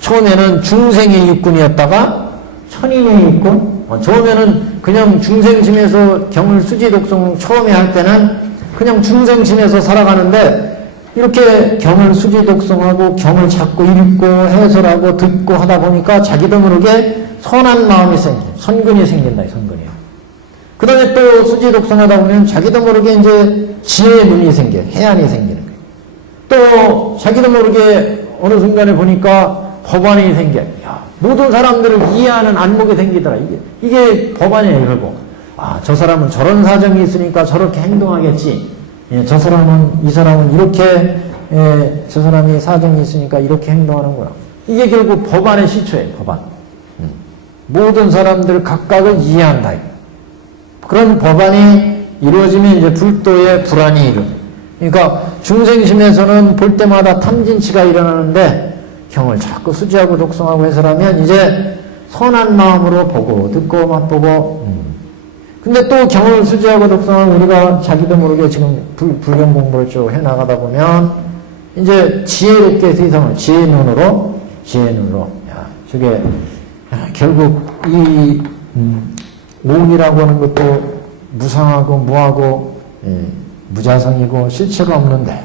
처음에는 중생의 육군이었다가 천인의 육군. 처음에는 그냥 중생심에서 경을 수지 독송 처음에 할 때는 그냥 중생심에서 살아가는데 이렇게 경을 수지 독송하고 경을 자꾸 읽고 해설하고 듣고 하다 보니까 자기도 모르게 선한 마음이 선근이 생긴다. 선근이요. 그 다음에 또 수지 독송하다 보면 자기도 모르게 이제 지혜의 눈이 생겨. 해안이 생기는 거예요. 또 자기도 모르게 어느 순간에 보니까 법안이 생겨. 야, 모든 사람들을 이해하는 안목이 생기더라. 이게 법안이에요, 결국. 저 사람은 저런 사정이 있으니까 저렇게 행동하겠지. 저 사람은, 이 사람은 이렇게, 저 사람이 사정이 있으니까 이렇게 행동하는구나. 이게 결국 법안의 시초예요, 법안. 모든 사람들 각각을 이해한다. 그런 법안이 이루어지면 이제 불도의 불안이 이루어져요. 그러니까 중생심에서는 볼 때마다 탐진치가 일어나는데 경을 자꾸 수지하고 독송하고 해설하면 이제 선한 마음으로 보고 듣고 맛보고 근데 또 경을 수지하고 독송하고 우리가 자기도 모르게 지금 불경 공부를 쭉 해나가다 보면 이제 지혜롭게 세상을 지혜 눈으로 야, 저게 결국 이 오운이라고 하는 것도 무상하고 무하고 무자성이고 실체가 없는데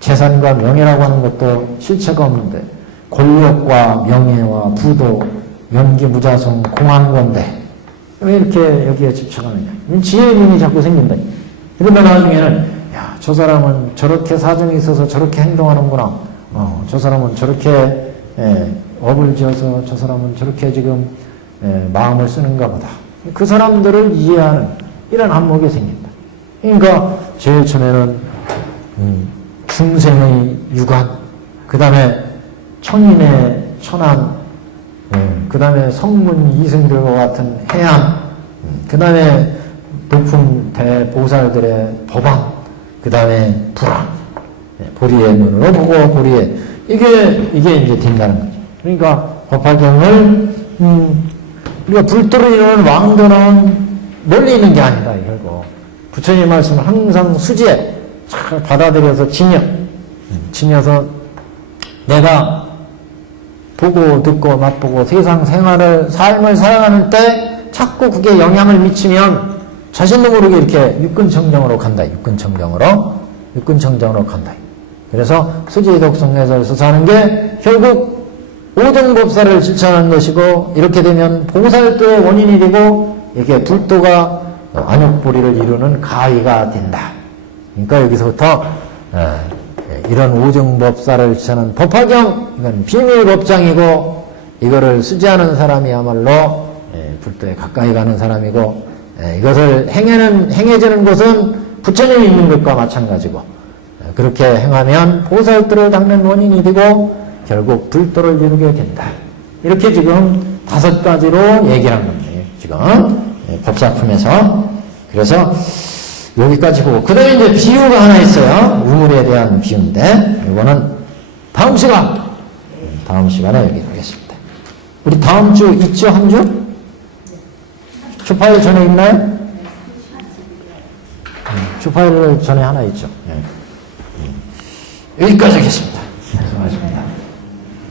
재산과 명예라고 하는 것도 실체가 없는데 권력과 명예와 부도, 연기, 무자성, 공한 건데 왜 이렇게 여기에 집착하느냐. 지혜의 눈이 자꾸 생긴다. 그러면 나중에는, 야, 저 사람은 저렇게 사정이 있어서 저렇게 행동하는구나. 저 사람은 저렇게, 업을 지어서 저 사람은 저렇게 지금, 마음을 쓰는가 보다. 그 사람들을 이해하는 이런 안목이 생긴다. 그러니까, 제일 처음에는, 중생의 유관, 그 다음에 천인의 천안, 그 다음에 성문 이승들과 같은 해안, 그 다음에 높은 대보살들의 법안, 그 다음에 불안, 보리의 눈으로 보고 보리의, 이게 이제 된다는 거죠. 그러니까 법화경을, 우리가 불도를 이루는 왕도는 멀리 있는 게 아니다, 이거. 부처님 말씀을 항상 수지에 잘 받아들여서 지녀서 내가 보고 듣고 맛보고 세상 삶을 살아가는 때 자꾸 그게 영향을 미치면 자신도 모르게 이렇게 육근청정으로 간다. 육근청정으로 간다. 그래서 수지의 독성에서 사는 게 결국 오정법사를 실천하는 것이고, 이렇게 되면 보살도의 원인이 되고, 이게 불도가 안욕보리를 이루는 가위가 된다. 그러니까 여기서부터 이런 오정법사를 실천하는 법화경, 이건 비밀법장이고, 이거를 수지하는 사람이야말로 불도에 가까이 가는 사람이고, 이것을 행해지는 것은 부처님이 있는 것과 마찬가지고, 그렇게 행하면 보살도를 닦는 원인이 되고 결국 불도를 이루게 된다. 이렇게 지금 5가지로 얘기를 한 겁니다. 지금 법사품에서. 그래서 여기까지 보고, 그 다음에 이제 비유가 하나 있어요. 우물에 대한 비유인데, 이거는 다음 시간에 얘기하겠습니다. 우리 다음 주 있죠? 한 주? 주파일 전에 있나요? 주파일 전에 하나 있죠. 여기까지 하겠습니다.